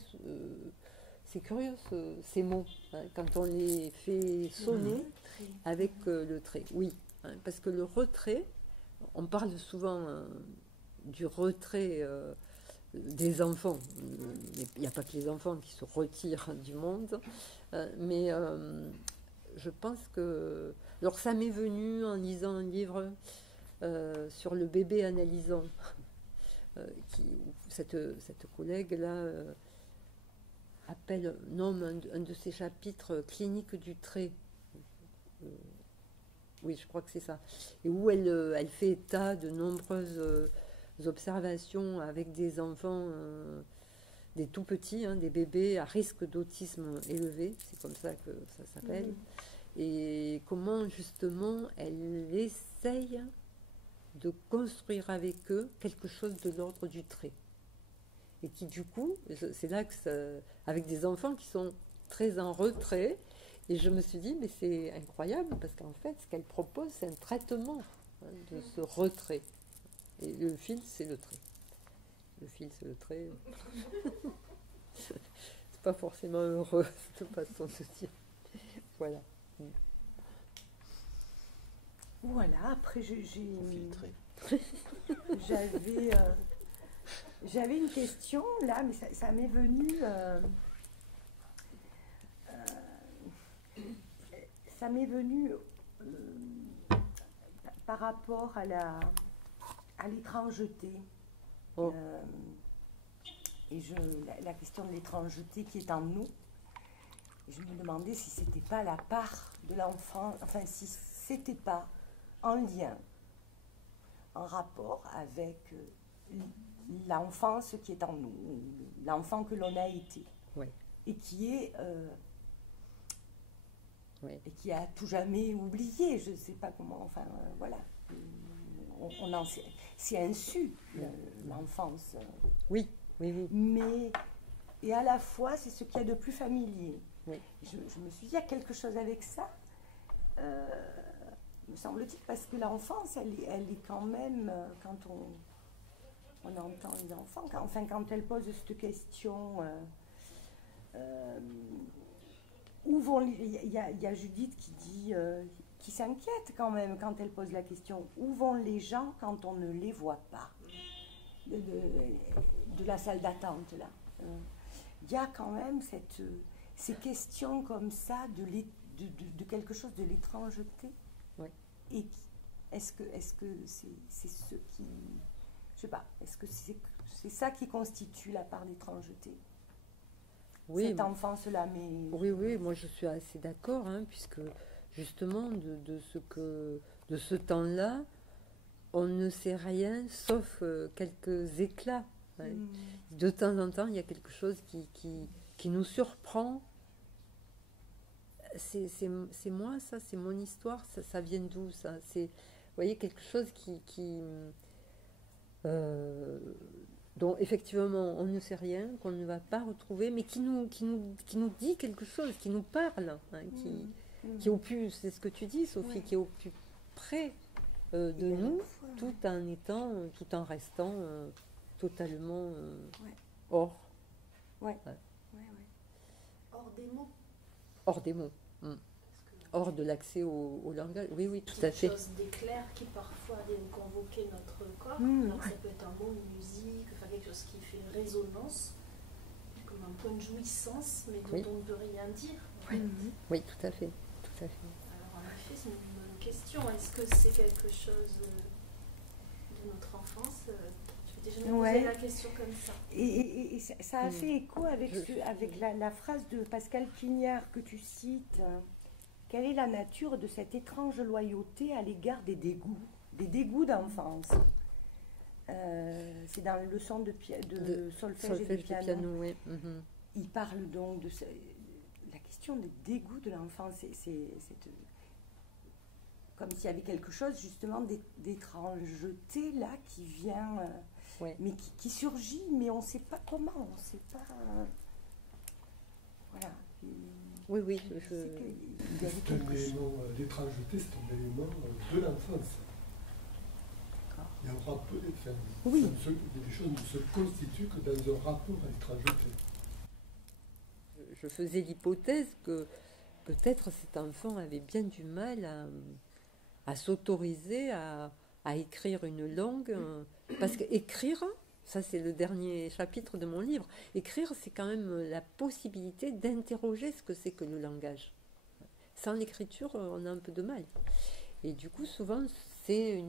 c'est curieux ces mots, quand on les fait sonner avec le trait. Oui, parce que le retrait, on parle souvent du retrait des enfants. Il n'y a pas que les enfants qui se retirent du monde, mais je pense que... Alors ça m'est venu en lisant un livre sur le bébé analysant, cette collègue-là nomme un de ses chapitres clinique du trait. Oui, je crois que c'est ça. Et où elle fait état de nombreuses observations avec des enfants, des tout petits, des bébés à risque d'autisme élevé, c'est comme ça que ça s'appelle. Et comment justement elle essaye de construire avec eux quelque chose de l'ordre du trait. Et qui du coup, c'est là que avec des enfants qui sont très en retrait, et je me suis dit, mais c'est incroyable, parce qu'en fait, ce qu'elle propose, c'est un traitement de ce retrait. Et le fil, c'est le trait. Le fil, c'est le trait. C'est pas forcément heureux, cette façon de dire. Voilà. Voilà, après Filtré. j'avais une question là, mais ça m'est venu. Ça m'est venu par rapport à l'étrangeté. Oh. Et la question de l'étrangeté qui est en nous. Et je me demandais si c'était pas la part de l'enfant, enfin si c'était pas en lien, en rapport avec l'enfance qui est en nous, l'enfant que l'on a été, Oui. et qui est Oui. et qui a tout jamais oublié. Je ne sais pas comment. Enfin, voilà. C'est insu l'enfance. Oui, oui, oui. Mais et à la fois, c'est ce qu'il y a de plus familier. Oui. Je me suis dit, il y a quelque chose avec ça, me semble-t-il, parce que l'enfance, elle est quand même, quand on entend les enfants, quand elles posent cette question, où vont il y a Judith qui dit, qui s'inquiète quand même quand elle pose la question, où vont les gens quand on ne les voit pas de la salle d'attente là. Il y a quand même ces questions comme ça de quelque chose de l'étrangeté. Oui. Et est-ce que c'est ce qui, je sais pas, est-ce que c'est ça qui constitue la part d'étrangeté? Oui, Cette enfance-là, mais... Oui, moi je suis assez d'accord, puisque justement de ce temps-là, on ne sait rien sauf quelques éclats. De temps en temps, il y a quelque chose qui nous surprend. C'est moi, ça, c'est mon histoire, ça vient d'où, ça? C'est, vous voyez, quelque chose dont effectivement on ne sait rien, qu'on ne va pas retrouver, mais qui nous dit quelque chose, qui nous parle, qui est au plus, c'est ce que tu dis, Sophie, qui est au plus près de nous, tout en restant totalement hors. Ouais. Hors des mots. Hors des mots. Hors de l'accès au langage. Oui, tout à fait. Quelque chose d'éclair qui parfois viennent convoquer notre corps. Donc ça peut être un mot, une musique, enfin quelque chose qui fait résonance, comme un point de jouissance, mais dont on ne peut rien dire. Oui, tout à fait. Tout à fait. Alors en effet, c'est une bonne question. Est-ce que c'est quelque chose de notre enfance? Je m'étais jamais posé la question comme ça. Et ça a fait écho avec la phrase de Pascal Quignard que tu cites. Quelle est la nature de cette étrange loyauté à l'égard des dégoûts d'enfance? C'est dans la leçon de solfège et de piano. Oui. Il parle donc de la question des dégoûts de l'enfance. C'est comme s'il y avait quelque chose justement d'étrangeté là qui vient, mais qui surgit, mais on ne sait pas comment, on ne sait pas. Voilà. Oui. C'est un élément, l'étrangeté, c'est un élément de l'enfance. Il y a un rapport, il y a des choses ne se constituent que dans un rapport à l'étrangeté. Je faisais l'hypothèse que peut-être cet enfant avait bien du mal à s'autoriser à écrire une langue, parce qu'écrire, ça c'est le dernier chapitre de mon livre, écrire c'est quand même la possibilité d'interroger ce que c'est que le langage. Sans l'écriture, on a un peu de mal. Et du coup, souvent, c'est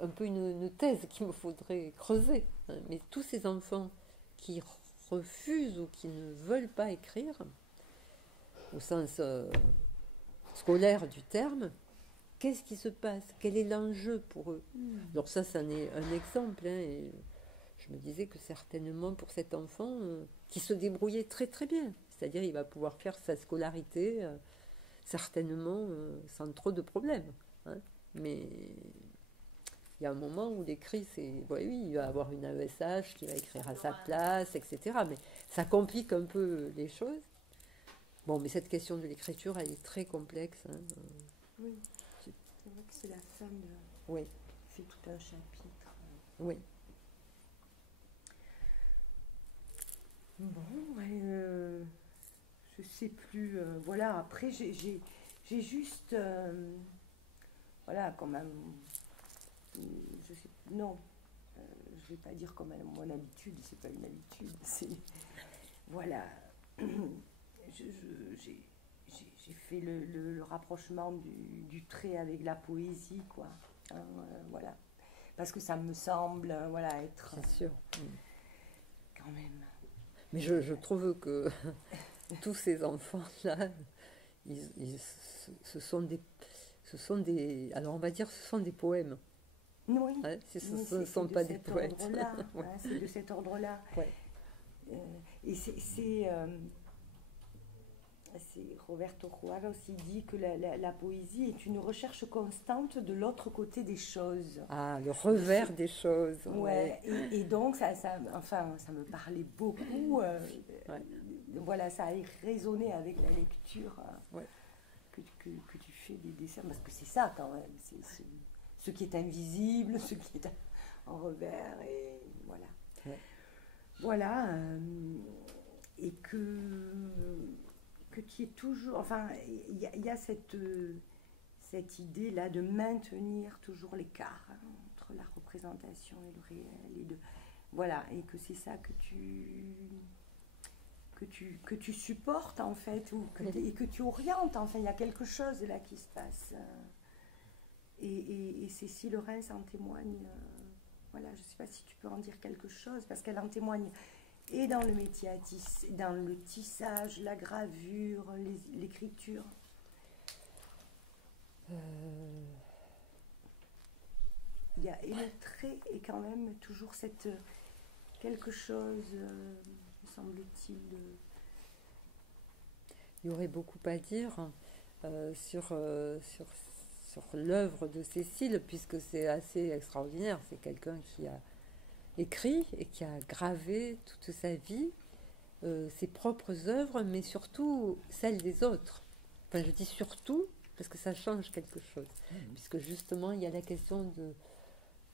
un peu une thèse qu'il me faudrait creuser. Mais tous ces enfants qui refusent ou qui ne veulent pas écrire, au sens scolaire du terme, qu'est-ce qui se passe? Quel est l'enjeu pour eux? Alors ça en est un exemple. Hein, et je me disais que certainement pour cet enfant, qui se débrouillait très très bien, c'est-à-dire il va pouvoir faire sa scolarité certainement sans trop de problèmes. Hein, mais il y a un moment où l'écrit, c'est... Oui, il va avoir une AESH qui va écrire à sa place, etc. Mais ça complique un peu les choses. Bon, mais cette question de l'écriture, elle est très complexe. Hein. Oui, c'est vrai que c'est la fin de... Oui. C'est tout un chapitre. Oui. Bon, je sais plus. Voilà, après, j'ai juste... voilà, quand même... je sais, non, je vais pas dire comme à mon habitude, c'est pas une habitude, c'est... Voilà. J'ai fait le rapprochement du trait avec la poésie, quoi. Hein, voilà. Parce que ça me semble, voilà, être... C'est sûr. Quand même. Mais je trouve que tous ces enfants-là, ce sont des... Alors on va dire ce sont des poèmes. Oui, hein, ce ne sont pas des poètes. Ouais. C'est de cet ordre-là. Ouais. Et c'est Roberto Juara aussi dit que la poésie est une recherche constante de l'autre côté des choses. Ah, le revers des choses. Ouais. Et donc, ça me parlait beaucoup. Voilà, ça a résonné avec la lecture que tu fais des dessins. Parce que c'est ça, quand même. C'est ce qui est invisible, ce qui est en revers. Et voilà. Ouais. Voilà. Et que tu es toujours... Enfin, il y a cette idée-là de maintenir toujours l'écart entre la représentation et le réel. Voilà, et que c'est ça que tu supportes, en fait, et que tu orientes. Enfin, il y a quelque chose là qui se passe. Et Cécile Lorenz en témoigne. Voilà, je ne sais pas si tu peux en dire quelque chose, parce qu'elle en témoigne... Et dans le métier dans le tissage, la gravure, l'écriture. Et le trait est quand même toujours quelque chose, me semble-t-il. Il y aurait beaucoup à dire sur l'œuvre de Cécile, puisque c'est assez extraordinaire. C'est quelqu'un qui a écrit et qui a gravé toute sa vie ses propres œuvres, mais surtout celles des autres. Enfin, je dis surtout parce que ça change quelque chose, puisque justement il y a la question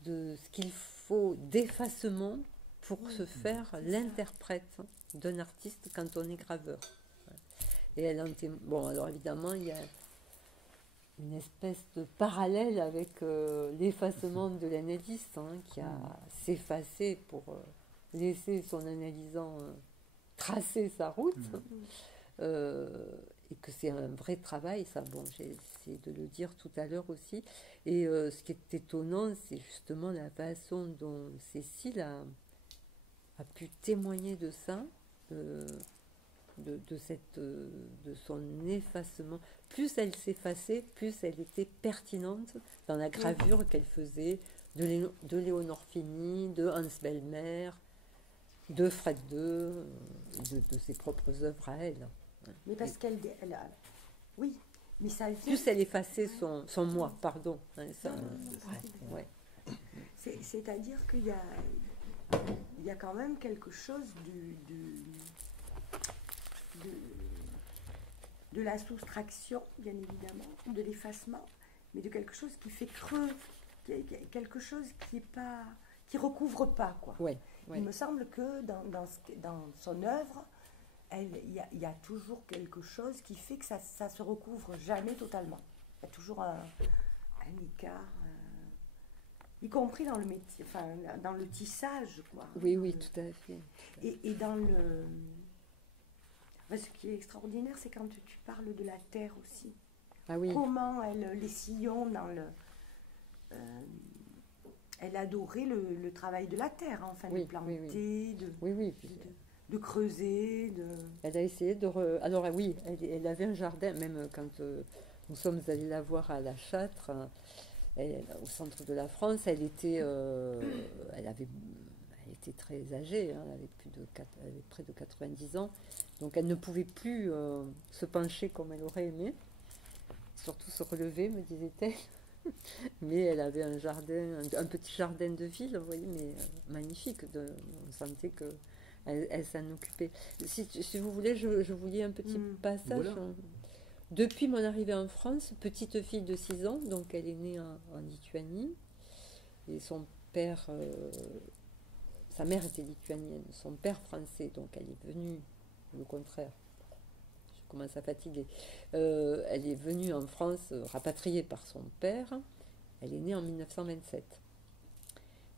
de ce qu'il faut d'effacement pour se faire l'interprète d'un artiste quand on est graveur. Et bon, alors évidemment il y a une espèce de parallèle avec l'effacement de l'analyste qui a s'effacé pour laisser son analysant tracer sa route et que c'est un vrai travail, ça. Bon, j'ai essayé de le dire tout à l'heure aussi. Et ce qui est étonnant, c'est justement la façon dont Cécile a pu témoigner de ça. De son effacement. Plus elle s'effaçait, plus elle était pertinente dans la gravure qu'elle faisait de Léonore Fini, de Hans Bellmer, de Fred II, de ses propres œuvres à elle. Mais parce qu'elle a... Oui, mais ça vient... Plus elle effaçait son moi, pardon. C'est-à-dire qu'il y a quand même quelque chose de la soustraction, bien évidemment, de l'effacement, mais de quelque chose qui fait creux, quelque chose qui recouvre pas, quoi. Ouais. Il me semble que dans son œuvre, il y a toujours quelque chose qui fait que ça se recouvre jamais totalement. Il y a toujours un écart, y compris dans le métier, enfin dans le tissage, quoi. Oui, tout à fait. Et dans le... Ce qui est extraordinaire, c'est quand tu parles de la terre aussi. Ah oui. Comment les sillons dans le... elle adorait le travail de la terre, enfin, de planter, de creuser. Elle a essayé de... Alors oui, elle avait un jardin, même quand Nous sommes allés la voir à La Châtre, au centre de la France. Elle était très âgée, hein, elle avait près de 90 ans, donc elle ne pouvait plus se pencher comme elle aurait aimé, surtout se relever, me disait-elle. Mais elle avait un jardin, un petit jardin de ville, vous voyez, mais magnifique. On sentait qu'elle s'en occupait. Si vous voulez, je vous lis un petit passage. Voilà. Depuis mon arrivée en France, petite fille de 6 ans, donc elle est née en Lituanie, et son père, sa mère était lituanienne, son père français, donc elle est venue, le contraire, je commence à fatiguer, elle est venue en France rapatriée par son père, elle est née en 1927.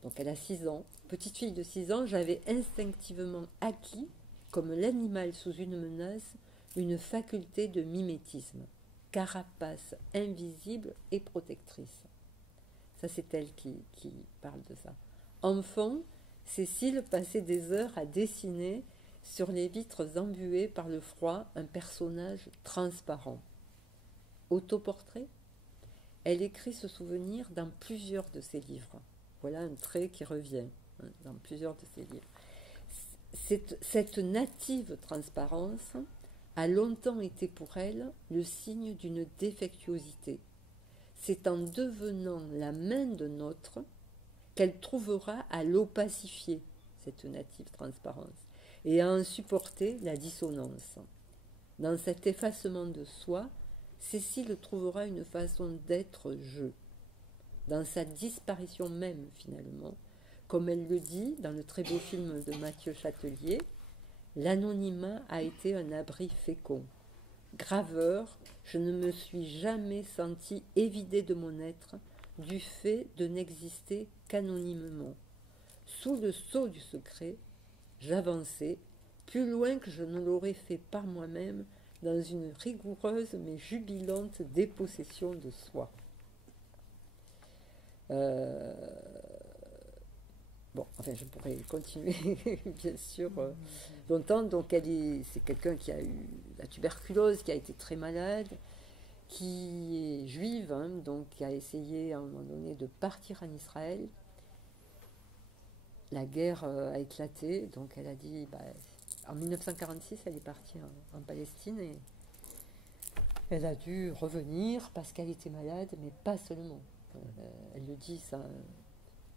Donc elle a 6 ans, petite fille de 6 ans, j'avais instinctivement acquis, comme l'animal sous une menace, une faculté de mimétisme, carapace invisible et protectrice. Ça, c'est elle qui parle de ça. Enfant, Cécile passait des heures à dessiner sur les vitres embuées par le froid un personnage transparent. Autoportrait? Elle écrit ce souvenir dans plusieurs de ses livres. Voilà un trait qui revient dans plusieurs de ses livres. Cette native transparence a longtemps été pour elle le signe d'une défectuosité. C'est en devenant la main de notre qu'elle trouvera à l'opacifier, cette native transparence, et à en supporter la dissonance. Dans cet effacement de soi, Cécile trouvera une façon d'être je. Dans sa disparition même, finalement, comme elle le dit dans le très beau film de Mathieu Châtelier, l'anonymat a été un abri fécond. Graveur, je ne me suis jamais senti évidé de mon être du fait de n'exister qu'anonymement. Sous le sceau du secret, j'avançais plus loin que je ne l'aurais fait par moi-même dans une rigoureuse mais jubilante dépossession de soi. Bon, enfin, je pourrais continuer, bien sûr, longtemps. Donc, c'est quelqu'un qui a eu la tuberculose, qui a été très malade, qui est juive, hein, donc qui a essayé à un moment donné de partir en Israël. La guerre a éclaté, donc elle a dit, en 1946, elle est partie en Palestine et elle a dû revenir parce qu'elle était malade, mais pas seulement. Elle le dit, ça.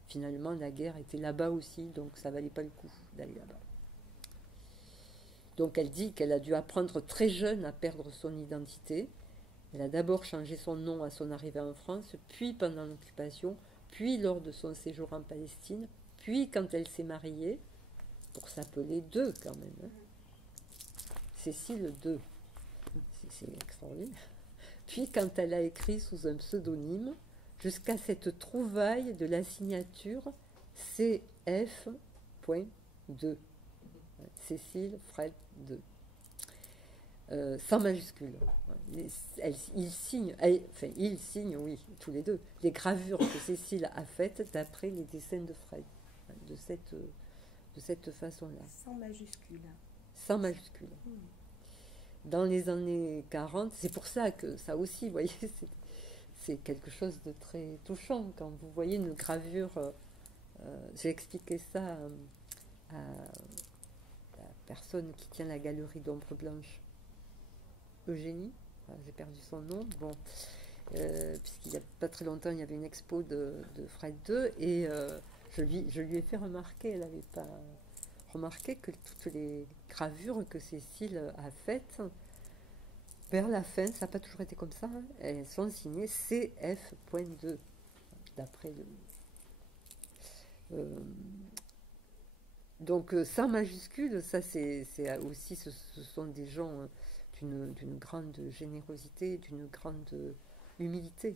Finalement, la guerre était là-bas aussi, donc ça valait pas le coup d'aller là-bas. Donc elle dit qu'elle a dû apprendre très jeune à perdre son identité. Elle a d'abord changé son nom à son arrivée en France, puis pendant l'occupation, puis lors de son séjour en Palestine, puis quand elle s'est mariée, pour s'appeler Deux quand même. Hein. Cécile Deux. C'est extraordinaire. Puis quand elle a écrit sous un pseudonyme, jusqu'à cette trouvaille de la signature CF.2. Cécile Fred 2. Sans majuscule. Ils signent, oui, tous les deux, les gravures que Cécile a faites d'après les dessins de Fred, de cette façon-là. Sans majuscule. Sans majuscule. Dans les années 40, c'est pour ça que ça aussi, vous voyez, c'est quelque chose de très touchant quand vous voyez une gravure. J'ai expliqué ça à la personne qui tient la galerie d'ombre blanche, Eugénie, j'ai perdu son nom, bon, puisqu'il n'y a pas très longtemps, il y avait une expo de Fred II, et je lui ai fait remarquer, elle n'avait pas remarqué que toutes les gravures que Cécile a faites, vers la fin, ça n'a pas toujours été comme ça, hein, elles sont signées CF.2, d'après le... donc, sans majuscule, ça c'est aussi, ce sont des gens d'une grande générosité, d'une grande humilité.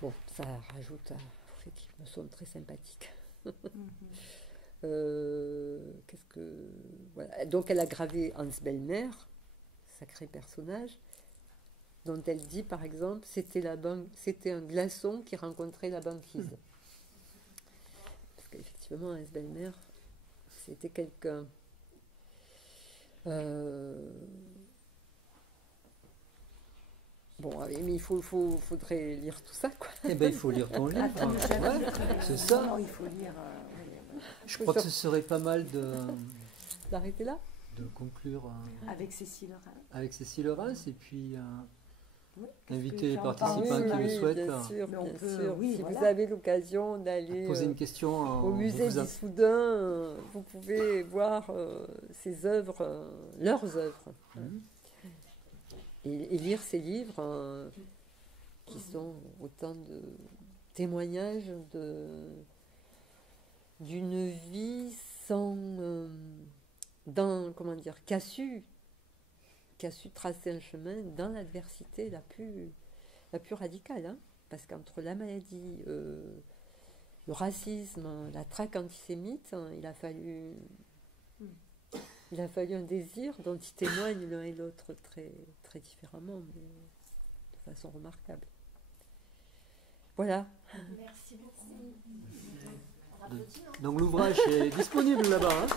Bon, ça rajoute au fait qu'ils me sont très sympathiques. Voilà. Donc elle a gravé Hans Bellmer, sacré personnage, dont elle dit par exemple c'était un glaçon qui rencontrait la banquise. Parce qu'effectivement Hans Bellmer c'était quelqu'un Bon, mais faudrait lire tout ça, quoi. Eh bien, il faut lire ton livre. C'est ça. Non, il faut lire. Je crois que ce serait pas mal d'arrêter là, de conclure avec Cécile Reims. Avec Cécile Reims et puis inviter les participants participants qui le souhaitent. Bien sûr, oui, si voilà. vous avez l'occasion d'aller poser une question au musée d'Issoudun, vous pouvez voir ces œuvres, leurs œuvres, et lire ces livres qui sont autant de témoignages d'une vie sans qui a su tracer un chemin dans l'adversité la plus radicale, hein, parce qu'entre la maladie, le racisme, la traque antisémite, il a fallu un désir dont ils témoignent l'un et l'autre très, très différemment, mais de façon remarquable. Voilà. Merci beaucoup. Donc l'ouvrage est disponible là-bas. Hein.